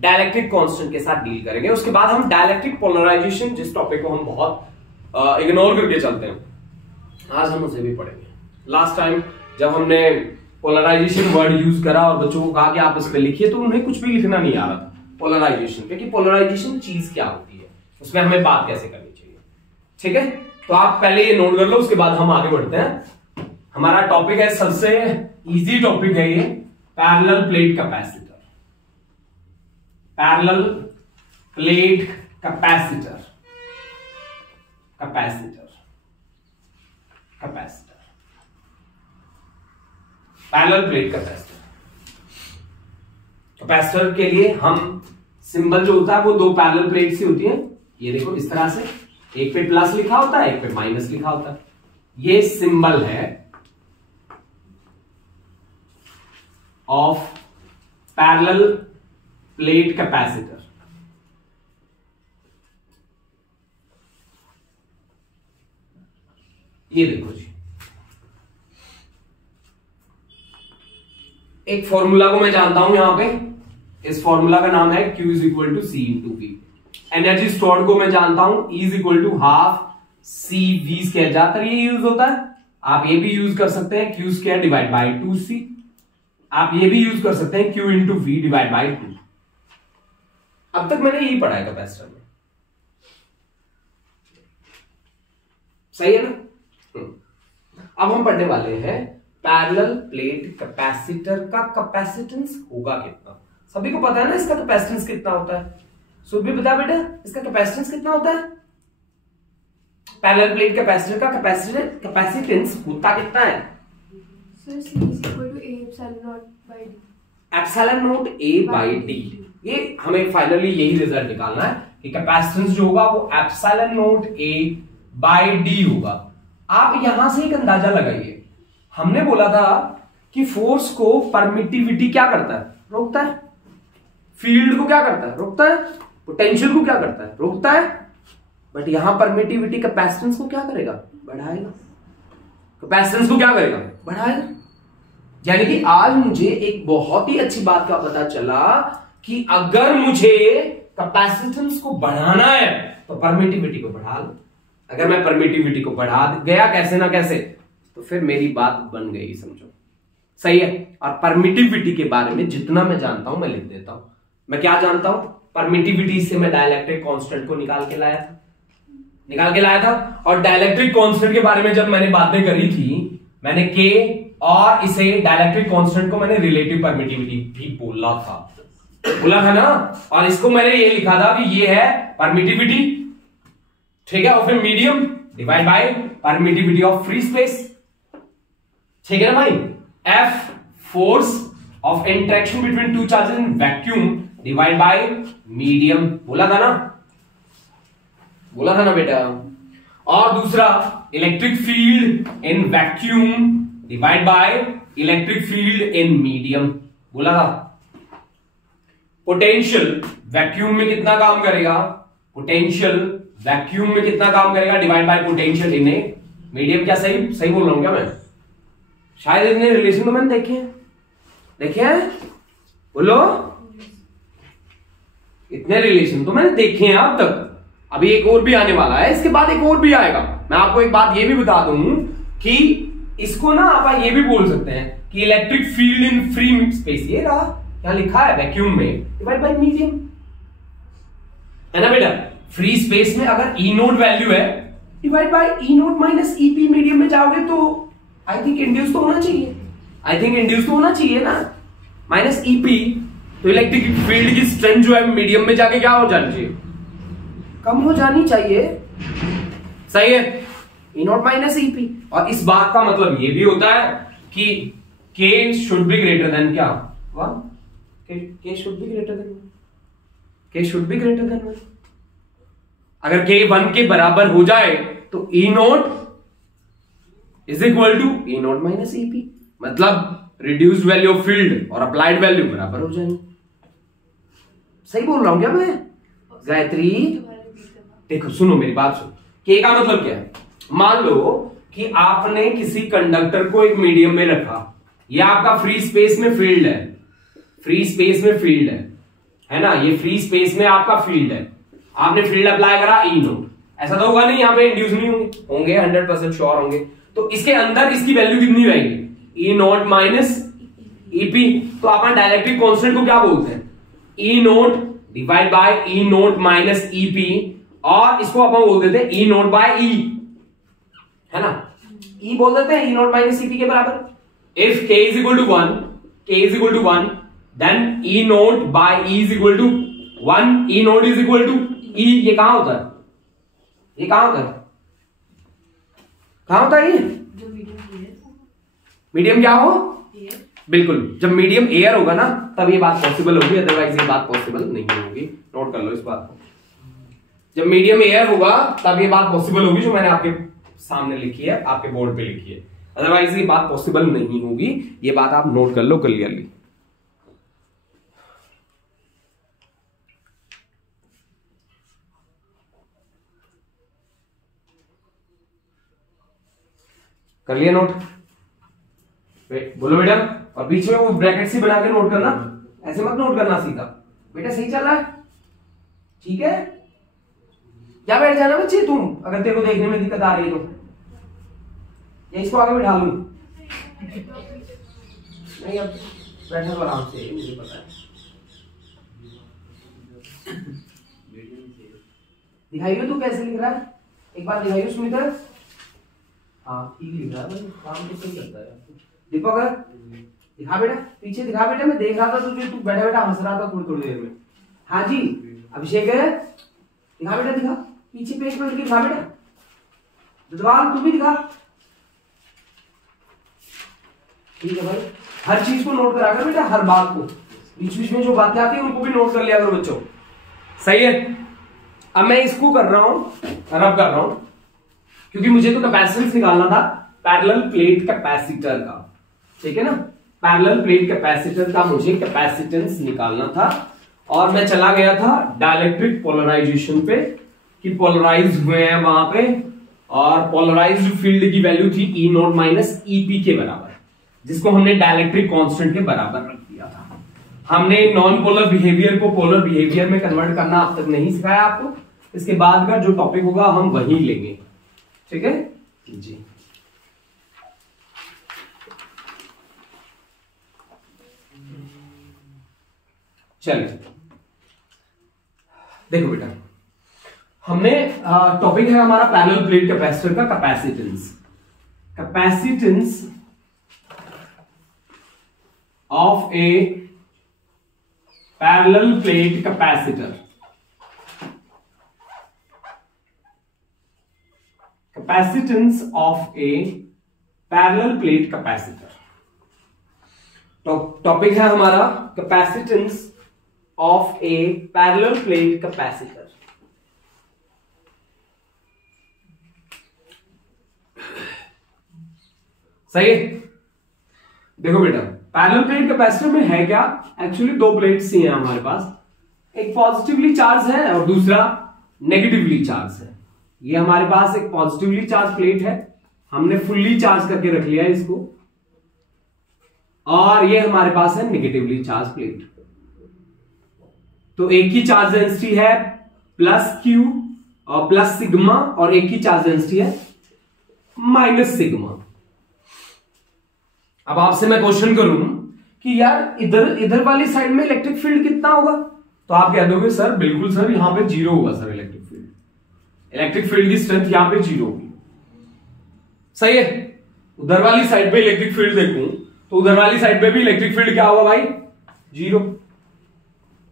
डाइलेक्ट्रिक कांस्टेंट के साथ डील करेंगे। उसके बाद हम डाइलेक्ट्रिक पोलराइजेशन, जिस टॉपिक को हम बहुत इग्नोर करके चलते हैं, आज हम उसे भी पढ़ेंगे। लास्ट टाइम जब हमने पोलराइजेशन वर्ड यूज करा और बच्चों को कहा कि आप इस पे लिखिए, तो उन्हें कुछ भी लिखना नहीं आ रहा था पोलराइजेशन पे, कि पोलराइजेशन चीज क्या होती है, उसमें हमें बात कैसे करनी चाहिए, ठीक है। तो आप पहले ये नोट कर लो, उसके बाद हम आगे बढ़ते हैं। हमारा टॉपिक है, सबसे इजी टॉपिक है ये, parallel plate capacitor, parallel plate capacitor, capacitor, capacitor, parallel plate capacitor. Capacitor के लिए हम सिंबल जो होता है वो 2 पैरेलल प्लेट से होती है। ये देखो इस तरह से, एक पे प्लस लिखा होता है, एक पे माइनस लिखा होता है। ये सिंबल है ऑफ पैरेलल प्लेट कैपेसिटर। ये देखो जी, एक फॉर्मूला को मैं जानता हूं यहां पे, इस फॉर्मूला का नाम है Q is equal to C into V. Energy stored को मैं जानता हूं E is equal to half CV², ज्यादातर ये यूज होता है। आप ये भी यूज कर सकते हैं Q² डिवाइड बाई 2C, आप ये भी यूज कर सकते हैं Q into V divide by 2। अब तक मैंने यही पढ़ा है कैपेसिटर में, सही है ना। अब हम पढ़ने वाले हैं पैरेलल प्लेट कैपेसिटर का कैपेसिटेंस होगा कितना। सभी को पता है ना इसका कैपेसिटेंस कितना होता है, सुध भी बता बेटा इसका कैपेसिटेंस कितना होता है। पैरेलल प्लेट कैपेसिटर का कैपेसिटेंस होता कितना है sir? C is equal to A epsilon naught by D. Epsilon not A by D। ये हमें फाइनली यही रिजल्ट निकालना है कि कैपेसिटेंस जो होगा वो epsilon not A by D होगा। आप यहां से एक अंदाजा लगाइए, हमने बोला था कि फोर्स को परमिटिविटी क्या करता है, रोकता है। फील्ड को क्या करता है, रोकता है। पोटेंशियल को क्या करता है, रोकता है। बट यहां परमिटिविटी कैपेसिटेंस को क्या करेगा, बढ़ाएगा। कैपेसिटेंस को क्या करेगा, बढ़ाएगा। यानी कि आज मुझे एक बहुत ही अच्छी बात का पता चला कि अगर मुझे कैपेसिटेंस को बढ़ाना है तो परमिटिविटी को बढ़ा लो। अगर मैं परमिटिविटी को बढ़ा गया कैसे ना कैसे, तो फिर मेरी बात बन गई, समझो, सही है। और परमिटिविटी के बारे में जितना मैं जानता हूं मैं लिख देता हूं। मैं क्या जानता हूं, परमिटिविटी से मैं डाइलेक्ट्रिक कांस्टेंट को निकाल के लाया था। और डाइलेक्ट्रिक कांस्टेंट के बारे में जब मैंने बातें करी थी, मैंने के और इसे डाइलेक्ट्रिक कांस्टेंट को मैंने रिलेटिव परमिटिविटी भी बोला था ना। और इसको मैंने ये लिखा था कि ये है परमिटिविटी, ठीक है, of a medium divide by permittivity of free space, ठीक है ना भाई। F force of interaction between two charges in vacuum divide by medium, बोला था ना बेटा। और दूसरा electric field in vacuum divide by electric field in medium, बोला था। पोटेंशियल वैक्यूम में कितना काम करेगा, divide by potential in a medium. क्या सही बोल रहा हूं क्या मैं? शायद इतने रिलेशन तो मैंने देखे हैं, बोलो, इतने रिलेशन तो मैंने देखे हैं अब तक। अभी एक और भी आने वाला है, इसके बाद एक और भी आएगा। मैं आपको एक बात ये भी बता दूं कि इसको ना आप ये भी बोल सकते हैं कि electric field in free space, ये रहा क्या लिखा है वैक्यूम में, डिवाइड बाय मीडियम, है ना बेटा। फ्री स्पेस में अगर ई नोट वैल्यू है, divide by e naught minus EP. Medium में जाओगे तो आई थिंक इंड्यूस तो होना चाहिए ना, माइनस ईपी। तो इलेक्ट्रिक फील्ड की स्ट्रेंथ जो है मीडियम में जाके क्या हो जानी चाहिए, कम हो जानी चाहिए, सही है, ई नॉट माइनस ईपी। और इस बात का मतलब ये भी होता है कि k should be greater than क्या, one, k should be greater than one. अगर के 1 के बराबर हो जाए तो e naught is equal to e naught minus EP, मतलब रिड्यूस्ड वैल्यू ऑफ फील्ड और अप्लाइड वैल्यू बराबर हो जाएंगे। सही बोल रहा हूं क्या मैं गायत्री? देखो सुनो मेरी बात सुनो, के का मतलब क्या है। मान लो कि आपने किसी कंडक्टर को एक मीडियम में रखा, ये आपका फ्री स्पेस में फील्ड है ना, ये फ्री स्पेस में आपका फील्ड है। आपने फील्ड अप्लाई करा ई नोट, ऐसा तो होगा नहीं यहाँ पे इंड्यूस नहीं होंगे 100% श्योर होंगे। तो इसके अंदर इसकी वैल्यू कितनी रहेगी, ई नोट माइनस ईपी। तो अपन डाइलेक्ट्रिक कांस्टेंट को क्या बोलते हैं, e naught divide by e naught minus EP, और इसको अपन बोल देते हैं ई नोट बाय ई, है ना, ई बोल देते हैं ई नोट माइनस ईपी के बराबर। If k is equal to 1 then e naught by e is equal to 1, e naught is equal to e. ये कहां होता है, ये मीडियम क्या हो, बिल्कुल, जब मीडियम एयर होगा ना तब ये बात पॉसिबल होगी, अदरवाइज ये बात पॉसिबल नहीं होगी। नोट कर लो इस बात को, जब मीडियम एयर होगा तब ये बात पॉसिबल होगी जो मैंने आपके सामने लिखी है, आपके बोर्ड पे लिखी है, अदरवाइज ये बात पॉसिबल नहीं होगी। ये बात आप नोट कर लो क्लियरली। कर लिया नोट, बोलो बेटा। और बीच में वो ब्रैकेट सी बना के नोट करना, ऐसे मत नोट करना सीधा। बेटा सही चल रहा है, ठीक है, क्या बैठ जाना बच्चे तुम, अगर तेरे को देखने में दिक्कत आ रही है तो। या इसको आगे बैठा लूं, नहीं अब बैठा तो आराम से, मुझे पता है। दिखाइए तू कैसे लिख रहा है, एक बार दिखाइए सुमिता। हाँ ठीक लिख रहा है, काम तो सही करता है। दीपक दिखा बेटा, पीछे दिखा बेटा, मैं देख रहा था तुझे, तू बैठा बैठा हंस रहा था थोड़ी देर में। हाँ जी अभिषेक है, दिखा बेटा, दिखा पीछे पेज पर दिखा बेटा, जवाब तू भी दिखा। ठीक है भाई, हर चीज को नोट करा कर बेटा, हर बात को, बीच बीच में जो बातें आती है उनको भी नोट कर लिया करो बच्चों, सही है। अब मैं इसको कर रहा हूं, रब कर रहा हूं, क्योंकि मुझे तो कैपेसिटेंस निकालना था पैरेलल प्लेट कैपेसिटर का, ठीक है ना, पैरेलल प्लेट कैपेसिटर का मुझे कैपेसिटेंस निकालना था। और मैं चला गया था डाइलेक्ट्रिक पोलराइजेशन पे, कि पोलराइज हुए हैं वहां पे, और पोलराइज्ड फील्ड की वैल्यू थी ई नोट माइनस ईपी के बराबर, जिसको हमने डाइलेक्ट्रिक कांस्टेंट के बराबर रख दिया था। हमने नॉन पोलर बिहेवियर को पोलर बिहेवियर में कन्वर्ट करना अब तक नहीं सिखाया आपको, इसके बाद का जो टॉपिक होगा हम वही लेंगे, ठीक है जी। चलिए देखो बेटा, हमने टॉपिक है हमारा पैरेलल प्लेट कैपेसिटर का capacitance. Capacitance of A parallel plate capacitor. Capacitance of A parallel plate capacitor. Topic है हमारा capacitance of A parallel plate capacitor. सही है। देखो बेटा, पैरेलल प्लेट कैपेसिटर में है क्या, एक्चुअली दो प्लेट्स ही हैं हमारे पास, एक पॉजिटिवली चार्ज है और दूसरा नेगेटिवली चार्ज है। ये हमारे पास एक पॉजिटिवली चार्ज प्लेट है, हमने फुल्ली चार्ज करके रख लिया है इसको, और ये हमारे पास है नेगेटिवली चार्ज प्लेट। तो एक की चार्ज डेंसिटी है प्लस क्यू और प्लस सिग्मा, और एक की चार्ज डेंसिटी है माइनस सिग्मा। अब आपसे मैं क्वेश्चन करूं कि यार इधर वाली साइड में इलेक्ट्रिक फील्ड कितना होगा, तो आप कह दोगे सर बिल्कुल सर यहां पे जीरो होगा सर, इलेक्ट्रिक फील्ड की स्ट्रेंथ यहां पे जीरो होगी। सही है। उधर वाली साइड पे इलेक्ट्रिक फील्ड देखूं तो उधर वाली साइड पे भी इलेक्ट्रिक फील्ड क्या होगा भाई, जीरो।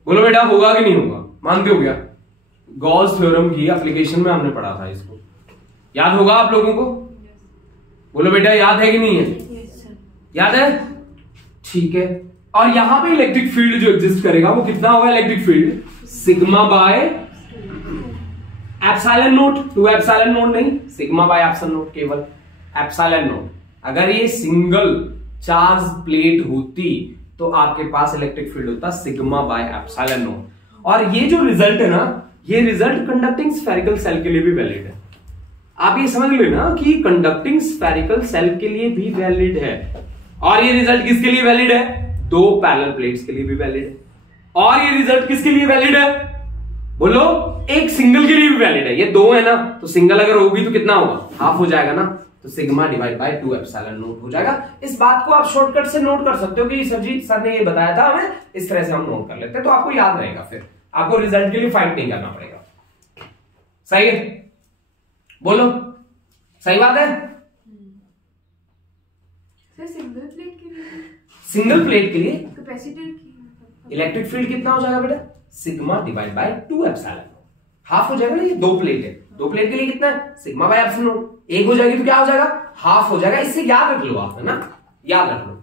बोलो बेटा होगा कि नहीं होगा, मानते हो क्या? गॉस थ्योरम की एप्लीकेशन में हमने पढ़ा था इसको, याद होगा आप लोगों को? बोलो बेटा याद है कि नहीं है? याद है? ठीक है। और यहां पे इलेक्ट्रिक फील्ड जो एग्जिस्ट करेगा वो कितना होगा, electric field sigma by epsilon note. 2 epsilon note नहीं, सिग्मा बाय एप्सिलॉन नोट, केवल एप्सिलॉन नोट। अगर ये सिंगल चार्ज प्लेट होती तो आपके पास इलेक्ट्रिक फील्ड होता सिग्मा बाय एप्सिलॉन नोट। और ये जो रिजल्ट है ना, ये रिजल्ट कंडक्टिंग स्फेरिकल सेल के लिए भी वैलिड है। आप ये समझ लेना कि कंडक्टिंग स्फेरिकल सेल के लिए भी वैलिड है। और ये रिजल्ट किसके लिए वैलिड है? 2 पैरेलल प्लेट्स के लिए भी वैलिड है। और ये रिजल्ट किसके लिए वैलिड है? बोलो, एक सिंगल के लिए भी वैलिड है। ये 2 है ना, तो सिंगल अगर होगी तो कितना होगा, हाफ हो जाएगा ना, तो sigma divide by 2 epsilon note हो जाएगा। इस बात को आप शॉर्टकट से नोट कर सकते हो कि सर ने ये बताया था हमें, इस तरह से हम नोट कर लेते हैं, तो आपको याद रहेगा, फिर आपको रिजल्ट के लिए फाइट नहीं करना पड़ेगा। सही है? बोलो सही बात है? सिंगल प्लेट के लिए कैपेसिटर की इलेक्ट्रिक फील्ड कितना हो जाएगा बेटा, sigma divide by 2 epsilon, half हो जाएगा ना। ये 2 प्लेट है, 2 प्लेट के लिए कितना है, सिग्मा बाय एप्सिलॉन। एक हो जाएगी तो क्या हो जाएगा, हाफ हो जाएगा। इससे याद रख लो आप, है ना, याद रख लो।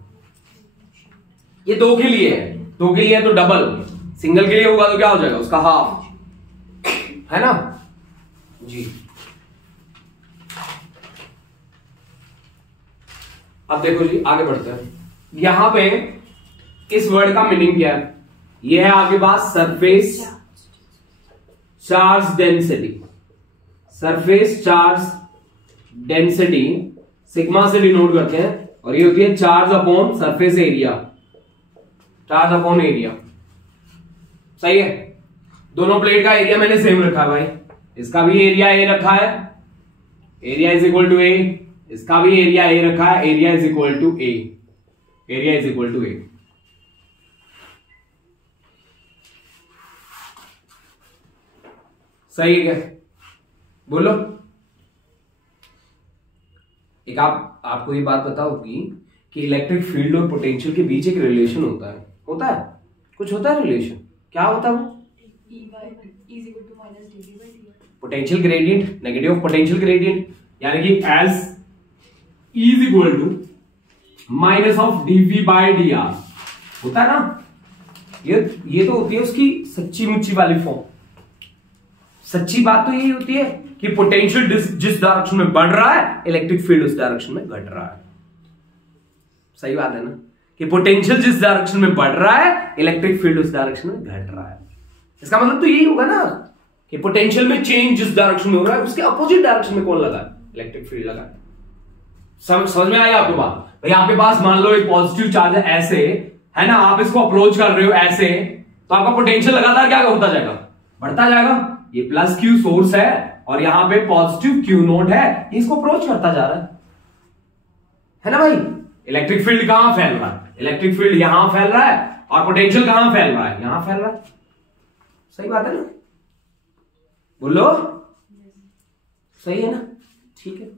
ये 2 के लिए है, 2 के लिए है तो डबल, सिंगल के लिए होगा तो क्या हो जाएगा, उसका हाफ, है ना जी। अब देखो जी, आगे बढ़ते हैं। यहां पे इस वर्ड का मीनिंग क्या है, यह है आपके पास surface charge density. Surface charge density sigma से डिनोट करते हैं, और ये होती है charge upon surface area, charge upon area. सही है। दोनों प्लेट का एरिया मैंने सेम रखा है भाई, इसका भी एरिया ए रखा है, area is equal to a, इसका भी एरिया ए रखा है, area is equal to a, area is equal to a. सही है? बोलो। एक आपको ये बात पता होगी कि इलेक्ट्रिक फील्ड और पोटेंशियल के बीच एक रिलेशन होता है, कुछ होता है रिलेशन, क्या होता है वो? Potential gradient, negative of potential gradient, यानी कि S is equal to minus of dV by d r होता है ना। ये तो होती है उसकी सच्ची मुच्ची वाली फॉर्म। सच्ची बात तो यही होती है कि पोटेंशियल जिस डायरेक्शन में बढ़ रहा है, इलेक्ट्रिक फील्ड उस डायरेक्शन में घट रहा है। सही बात है ना, कि पोटेंशियल जिस डायरेक्शन में बढ़ रहा है, इलेक्ट्रिक फील्ड उस डायरेक्शन में घट रहा है। इसका मतलब तो यही होगा ना कि पोटेंशियल में चेंज जिस डायरेक्शन में हो रहा है, उसके अपोजिट डायरेक्शन में कौन लगा है, इलेक्ट्रिक फील्ड लगा है। समझ में आई आपको बात? भाई आपके पास मान लो एक पॉजिटिव चार्ज है ऐसे, है ना, आप इसको अप्रोच कर रहे हो ऐसे, तो आपका पोटेंशियल लगातार क्या होता जाएगा, बढ़ता जाएगा। ये प्लस क्यू सोर्स है और यहां पे पॉजिटिव क्यू नोट है, इसको अप्रोच करता जा रहा है ना भाई। इलेक्ट्रिक फील्ड कहां फैल रहा है, इलेक्ट्रिक फील्ड यहां फैल रहा है, और पोटेंशियल कहां फैल रहा है, यहां फैल रहा है। सही बात है ना? बोलो, सही है ना? ठीक है।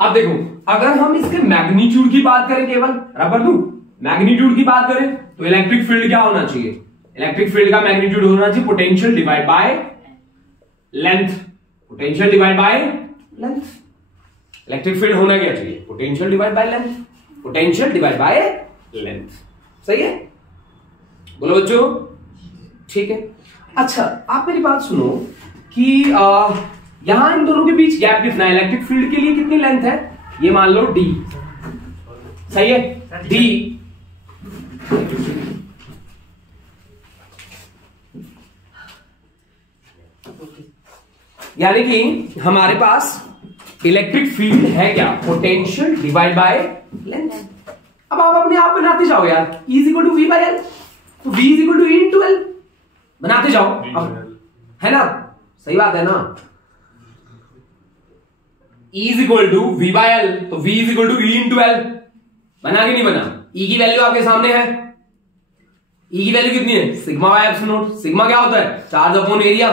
अब देखो, अगर हम इसके मैग्नीट्यूड की बात करें, केवल रबर दू मैग्नीट्यूड की बात करें, तो इलेक्ट्रिक फील्ड क्या होना चाहिए? इलेक्ट्रिक फील्ड का मैग्नीट्यूड होना चाहिए potential divide by length. Potential divide by length. Electric field होना क्या चाहिए? Potential divide by length. Potential divide by length, सही है? बोलो बच्चों, ठीक है। अच्छा, आप मेरी बात सुनो कि यहां इन दोनों के बीच गैप कितना है? इलेक्ट्रिक फील्ड के लिए कितनी लेंथ है? ये मान लो d, सही है? d, यानी कि हमारे पास इलेक्ट्रिक फील्ड है क्या? Potential divide by length. अब आप अपने आप बनाते जाओ यार, E is equal to V by L, तो V is equal to E into L, बनाते जाओ अब, है ना? सही बात है ना? E is equal to V by L, तो V is equal to E into L, बना कि नहीं बना? E की वैल्यू आपके सामने है। E की वैल्यू कितनी है? Sigma bye epsilon not. Sigma क्या होता है? Charge upon area.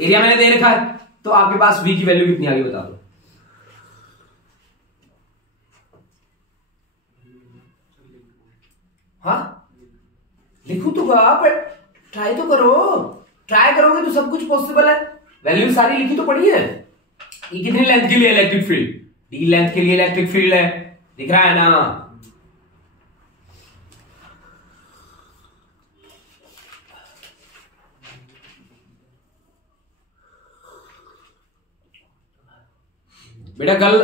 एरिया मैंने दे रखा है, तो आपके पास V की वैल्यू कितनी आ गई बता दो। हाँ, लिखो तो आप, ट्राई तो करो। ट्राई करोगे तो सब कुछ पॉसिबल है। वैल्यू सारी लिखी तो पड़ी है। ये कितनी लेंथ के लिए इलेक्ट्रिक फील्ड? डी लेंथ के लिए इलेक्ट्रिक फील्ड है, दिख रहा है ना? बेटा कल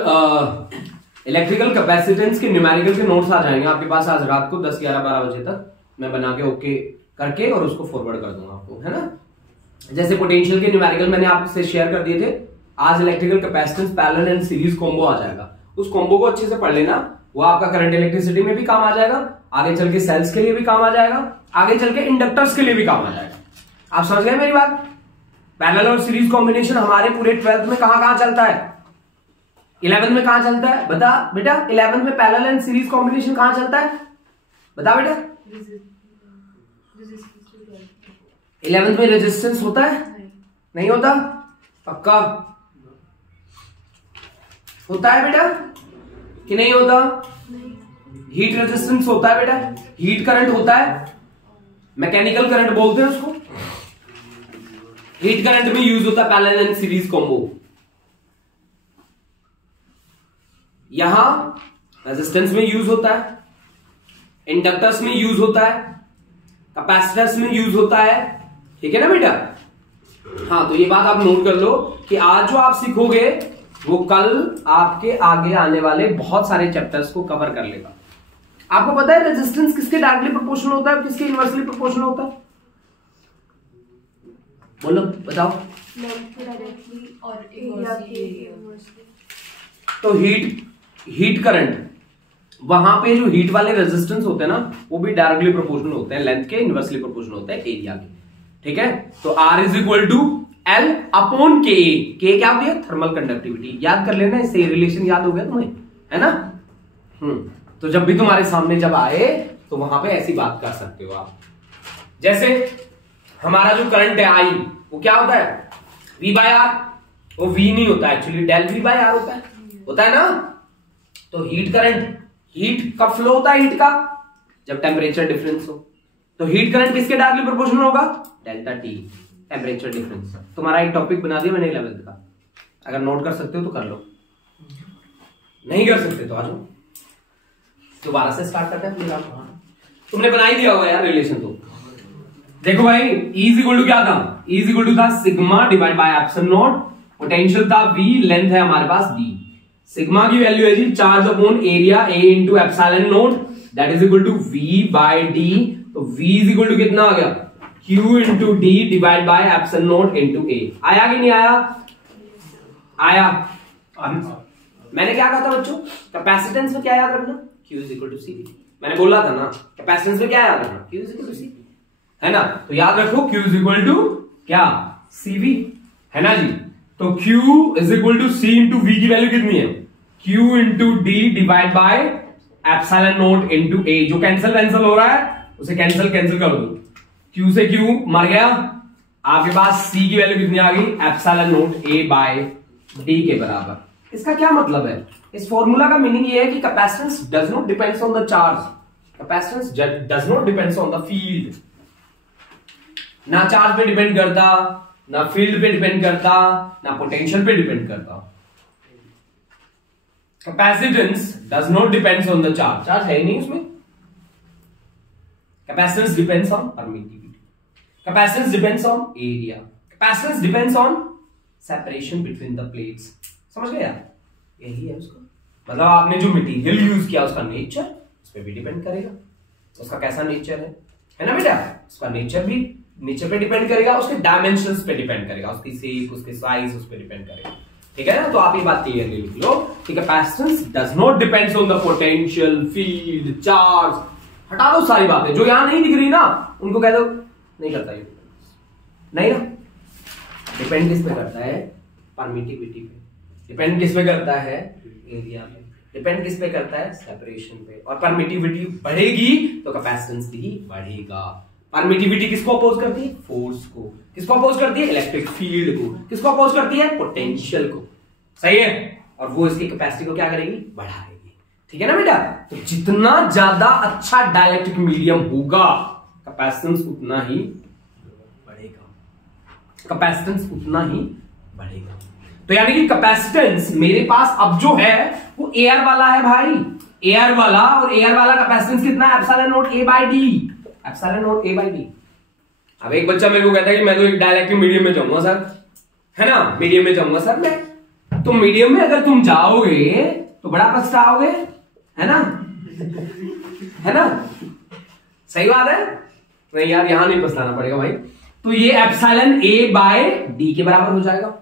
इलेक्ट्रिकल कैपेसिटेंस के न्यूमेरिकल के नोट्स आ जाएंगे आपके पास आज रात को 10, 11, 12 बजे तक। मैं बना के ओके करके और उसको फॉरवर्ड कर दूंगा आपको, है ना? जैसे पोटेंशियल के न्यूमेरिकल मैंने आपसे शेयर कर दिए थे, आज electrical capacitance parallel and series combo आ जाएगा। उस कॉम्बो को अच्छे से पढ़ लेना, वो आपका करंट इलेक्ट्रिसिटी में भी काम आ जाएगा, आगे चल के सेल्स के लिए भी काम आ जाएगा, आगे चल के इंडक्टर्स के लिए भी काम आ जाएगा। आप समझ गए मेरी बात? पैरेलल और सीरीज कॉम्बिनेशन हमारे पूरे 12th में कहां चलता है? 11th में कहां चलता है? बता बेटा, 11th में पैरेलल एंड सीरीज कॉम्बिनेशन कहां चलता है? बता बेटा। 11th में रेजिस्टेंस होता है? नहीं होता? पक्का होता है बेटा कि नहीं होता? हीट रेजिस्टेंस होता है बेटा, हीट करंट होता है, मैकेनिकल करंट बोलते हैं उसको। हीट करंट में यूज होता है पैरेलल एंड सीरीज कॉम्बो। यहां रेजिस्टेंस में यूज होता है, इंडक्टर्स में यूज होता है, कैपेसिटर्स में यूज होता है, ठीक है ना बेटा? हाँ, तो ये बात आप नोट कर लो कि आज जो आप सीखोगे वो कल आपके आगे आने वाले बहुत सारे चैप्टर्स को कवर कर लेगा। आपको पता है रेजिस्टेंस किसके डायरेक्टली प्रोपोर्शनल होता है और किसके इनवर्सली प्रोपोर्शनल होता है? बोलो, बताओ। और इनवर्सली। तो हीट करंट, वहां पे जो हीट वाले रेजिस्टेंस होते हैं ना, वो भी डायरेक्टली प्रोपोर्शनल होते हैं लेंथ के, इनवर्सली प्रोपोर्शनल होते हैं एरिया के, ठीक है? तो R is equal to L upon K. K क्या दिया? Thermal conductivity. याद कर लेना, इससे रिलेशन याद हो गया तुम्हें, है ना? तो जब भी तुम्हारे सामने जब आए तो वहां पे ऐसी बात कर सकते हो आप। जैसे हमारा जो करंट है I, वो क्या होता है? V by R। वो V नहीं होता actually, del V by R होता है ना? तो हीट करंट, हीट कब फ्लो होता है? हीट का जब टेम्परेचर डिफरेंस हो। तो हीट करंट किसके डायरेक्टली प्रोपोर्शनल होगा? Delta T, temperature difference. तुम्हारा एक टॉपिक बना दिया मैंने 11th का, अगर नोट कर सकते हो तो कर लो, नहीं कर सकते तो आ जाओ, दोबारा से स्टार्ट करते हैं प्रोग्राम। तुमने बना ही दिया होगा यार रिलेशन। तो देखो भाई, E इज इक्वल टू क्या था? E इज इक्वल टू था sigma divide by epsilon naught, potential था V, लेंथ है हमारे पास D। सिग्मा की वैल्यू है जी charge upon area A into epsilon naught, that is equal to V by D। तो V इज इक्वल टू कितना आ गया? Q into D divide by epsilon naught into A। आया कि नहीं आया? आया। मैंने क्या कहा था बच्चों? कैपेसिटेंस में क्या याद रखना? Q is equal to CV। मैंने बोला था ना, कैपेसिटेंस में क्या याद रखना? Q is equal to CV, है ना? तो याद रखो Q इज इक्वल टू क्या? CV, है ना जी? तो Q is equal to C into V की वैल्यू कितनी है? Q into D divide by epsilon naught into A। जो कैंसिल हो रहा है उसे कैंसिल कर दो। Q से Q मर गया, आपके पास सी की वैल्यू कितनी आ गई, epsilon naught A by D के बराबर। इसका क्या मतलब है, इस फॉर्मूला का मीनिंग ये है कि capacitance does not depends on the charge, capacitance does not depends on the field. ना चार्ज पे डिपेंड करता, ना फील्ड पे डिपेंड करता, ना पोटेंशियल पे डिपेंड करता। Capacitance does not depends on the charge, charge है ही नहीं उसमें। Capacitance depends on permittivity, capacitance depends on area, capacitance depends on separation between the plates. समझ गए यार, यही है उसका मतलब। आपने जो मटेरियल यूज किया उसका नेचर उस पर भी डिपेंड करेगा, उसका कैसा नेचर है ना बेटा। उसका नेचर भी नेचर पे डिपेंड करेगा, उसके डायमेंशंस पे डिपेंड करेगा, उसकी शेप, उसके साइज उस पे डिपेंड करेगा। ठीक है ना, तो आप ये बात क्लियरली लिख लो कि capacitance does not depends on the potential, field, charge. हटा दो सारी बातें जो यहां नहीं दिख रही ना, उनको कह दो नहीं करता ये, नहीं ना। डिपेंड किस पे करता है, परमिटिविटी पे। डिपेंड किस पे करता है, एरिया पे। डिपेंड किस पे करता है, सेपरेशन पे। और परमिटिविटी बढ़ेगी तो कैपेसिटेंस भी बढ़ेगा। परमिटिविटी किसको अपोज करती है, फोर्स को। किसको अपोज करती है, इलेक्ट्रिक फील्ड को। किसको अपोज करती है, पोटेंशियल को। सही है, और वो इसकी कैपेसिटी को क्या करेगी, बढ़ाएगी। ठीक है ना बेटा। तो जितना ज्यादा अच्छा डाइलेक्ट्रिक मीडियम होगा, कैपेसिटेंस उतना ही बढ़ेगा, कैपेसिटेंस उतना ही बढ़ेगा। तो यानी कि कैपेसिटेंस मेरे पास अब जो है वो एयर वाला है भाई, एयर वाला। और एयर वाला कैपेसिटेंस कितना है, epsilon naught A by D, epsilon naught A by D. अब एक बच्चा मेरे को कहता है कि मैं तो एक डाइलेक्ट्रिक मीडियम में जाऊंगा सर, है ना, मीडियम में जाऊंगा सर मैं। तो मीडियम में अगर तुम जाओगे तो बड़ा पछताओगे, है ना, है ना। सही बात है, नहीं यार यहां नहीं पछताना पड़ेगा भाई। तो ये एप्सिलॉन ए बाय डी के बराबर हो जाएगा।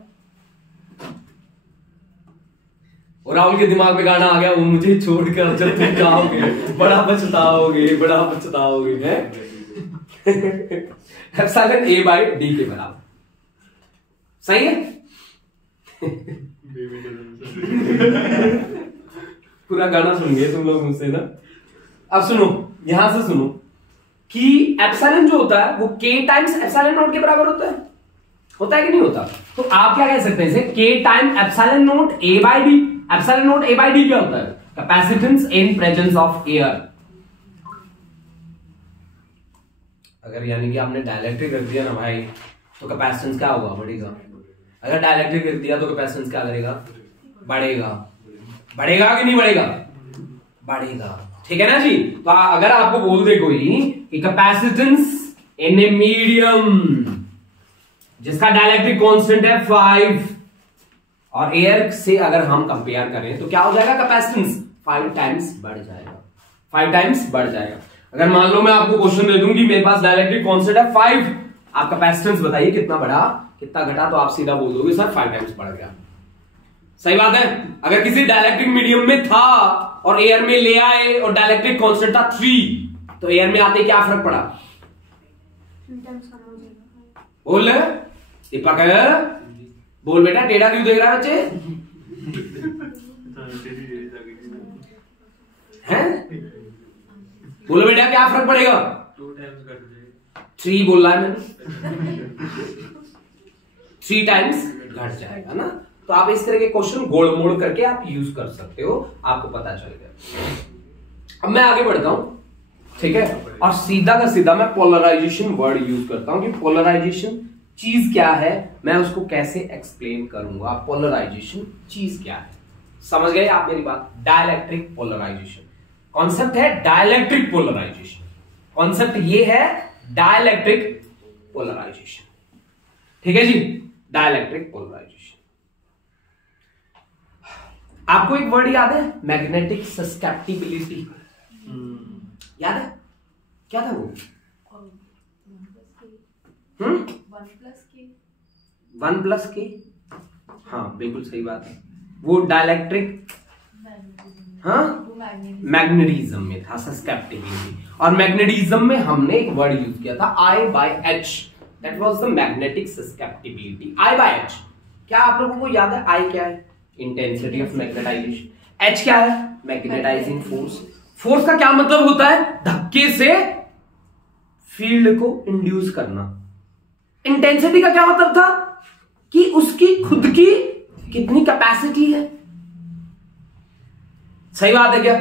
और राहुल के दिमाग में गाना आ गया, वो मुझे छोड़कर जब तुम जाओगे बड़ा पछताओगे, बड़ा पछताओगे, है। एप्सिलॉन ए बाय डी के बराबर। सही है। पूरा गाना सुन गए तुम लोग मुझसे ना। अब सुनो, यहां से सुनो कि एप्सिलॉन जो होता है वो के टाइम्स एप्सिलॉन नॉट के बराबर होता है कि नहीं होता। तो आप क्या कह सकते हैं इसे, K time epsilon naught A by D. Epsilon naught A by D क्या होता है, capacitance in presence of air. अगर यानी कि आपने डाइलेक्ट्रिक रख दिया ना भाई, तो कैपेसिटेंस क्या होगा, बढ़ेगा। अगर डाइलेक्ट्रिक रख दिया तो कैपेसिटेंस क्या करेगा, बढ़ेगा। बढ़ेगा कि नहीं बढ़ेगा, बढ़ेगा। ठीक है ना जी। तो अगर आपको बोल दे कोई कि कैपेसिटेंस इन ए मीडियम जिसका डाइलेक्ट्रिक कांस्टेंट है 5 और एयर से अगर हम कंपेयर करें तो क्या हो जाएगा, कैपेसिटेंस 5 टाइम्स बढ़ जाएगा, 5 टाइम्स बढ़ जाएगा। अगर मान लो मैं आपको क्वेश्चन दे दूं कि मेरे पास डाइलेक्ट्रिक कांस्टेंट है 5, आप कैपेसिटेंस बताइए कितना बढ़ा कितना घटा, तो आप सीधा बोल दोगे सर 5 टाइम्स बढ़ गया। सही बात है। अगर किसी डाइलेक्ट्रिक मीडियम में था और एयर में ले आए और डाइलेक्ट्रिक कांस्टेंट था 3, तो एयर में आते क्या फर्क पड़ा, 3 टाइम्स कम हो जाएगा। बोल दीपक, बोल बेटा, टेढ़ा क्यों देख रहा है बच्चे, हैं? बोलो बेटा क्या फर्क पड़ेगा, 2 टाइम्स घट जाएगा। 3 बोल रहा है मैंने, 3 टाइम्स घट जाएगा ना। तो आप इस तरह के क्वेश्चन गोल मोड़ करके आप यूज कर सकते हो, आपको पता चल गया। अब मैं आगे बढ़ता हूं, ठीक है, और सीधा का सीधा मैं पोलराइजेशन वर्ड यूज करता हूं कि पोलराइजेशन चीज क्या है, मैं उसको कैसे एक्सप्लेन करूंगा। पोलराइजेशन चीज क्या है, समझ गए आप मेरी बात। डाइलेक्ट्रिक पोलराइजेशन कॉन्सेप्ट है, डाइलेक्ट्रिक पोलराइजेशन कॉन्सेप्ट ये है, डाइलेक्ट्रिक पोलराइजेशन। ठीक है जी, डाइलेक्ट्रिक पोलराइजेशन। आपको एक वर्ड याद है, मैग्नेटिक सस्केप्टिबिलिटी, याद है, क्या था वो, 1+k। हाँ बिल्कुल सही बात है, वो डाइलेक्ट्रिक, हाँ मैग्नेटिज्म में था सस्केप्टिबिलिटी। और मैग्नेटिज्म में हमने एक वर्ड यूज किया था I/H, that was the magnetic susceptibility. I/H क्या आप लोगों को याद है, I क्या है, इंटेंसिटी ऑफ मैग्नेटाइजेशन, H क्या है, मैग्नेटाइजिंग फोर्स। फोर्स का क्या मतलब होता है, धक्के से फील्ड को इंड्यूस करना, इंटेंसिटी का क्या मतलब था कि उसकी खुद की कितनी कैपेसिटी है। सही बात है क्या?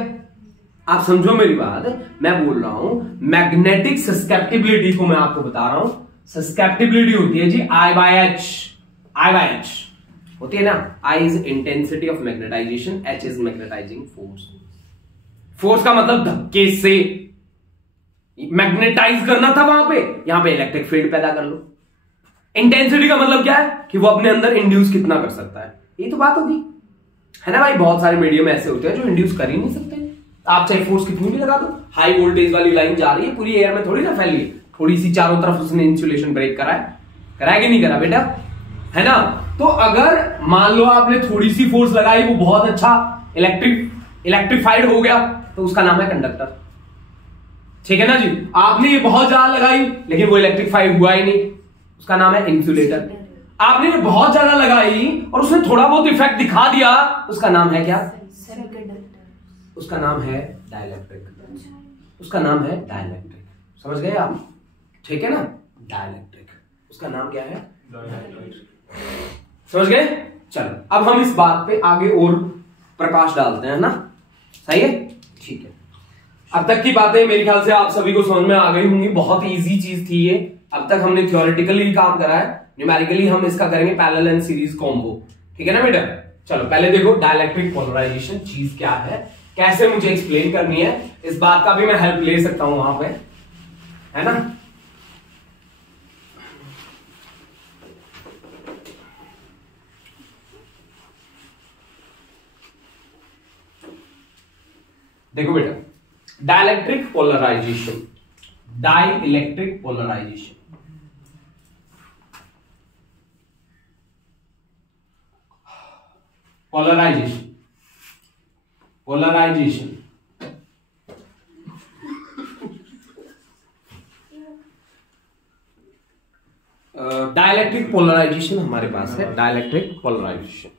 आप समझो मेरी बात। मैं बोल रहा हूं मैग्नेटिक सस्केप्टिबिलिटी को मैं आपको बता रहा हूं। सस्केप्टिबिलिटी होती है जी आई बाय एच होती है ना। I is intensity of magnetization, h is magnetizing force. Force का मतलब धक्के से मैग्नेटाइज करना था वहां पे, यहां पे इलेक्ट्रिक फील्ड पैदा कर लो। इंटेंसिटी का मतलब क्या है कि वो अपने अंदर इंड्यूस कितना कर सकता है। ये तो बात होगी, है ना भाई। बहुत सारे मीडियम ऐसे होते हैं जो इंड्यूस कर ही नहीं सकते। आप चाहे फोर्स कितनी भी लगा दो, हाई वोल्टेज वाली लाइन जा रही है पूरी एयर में, थोड़ी ना फैल रही है, थोड़ी सी चारों तरफ उसने इंसुलेशन ब्रेक कराया कि नहीं करा बेटा, है ना। तो अगर मान लो आपने थोड़ी सी फोर्स लगाई, वो बहुत अच्छा इलेक्ट्रिफाइड हो गया, तो उसका नाम है कंडक्टर। ठीक है ना जी। आपने ये बहुत ज्यादा लगाई लेकिन वो इलेक्ट्रिफाइड हुआ ही नहीं, उसका नाम है इंसुलेटर। आपने ये बहुत ज्यादा लगाई और उसने थोड़ा बहुत इफेक्ट दिखा दिया, उसका नाम है क्या? उसका नाम है डाइलेक्ट्रिक। उसका नाम है डाइलेक्ट्रिक। समझ गए आप? ठीक है ना, डाइलेक्ट्रिक। उसका नाम क्या है? समझ गए? चलो अब हम इस बात पे आगे और प्रकाश डालते हैं ना। सही है, ठीक है। अब तक की बातें मेरे ख्याल से आप सभी को समझ में आ गई होंगी। बहुत इजी चीज थी ये। अब तक हमने थ्योरेटिकली काम करा है, न्यूमेरिकली हम इसका करेंगे पैरेलल एंड सीरीज कॉम्बो। ठीक है ना बेटा? चलो पहले देखो डाइलेक्ट्रिक पोलराइजेशन चीज क्या है, कैसे मुझे एक्सप्लेन करनी है, इस बात का भी मैं हेल्प ले सकता हूं वहां पे, है ना। देखो बेटा, dielectric polarisation, dielectric polarisation, polarisation, polarisation dielectric polarisation हमारे पास है। Dielectric polarisation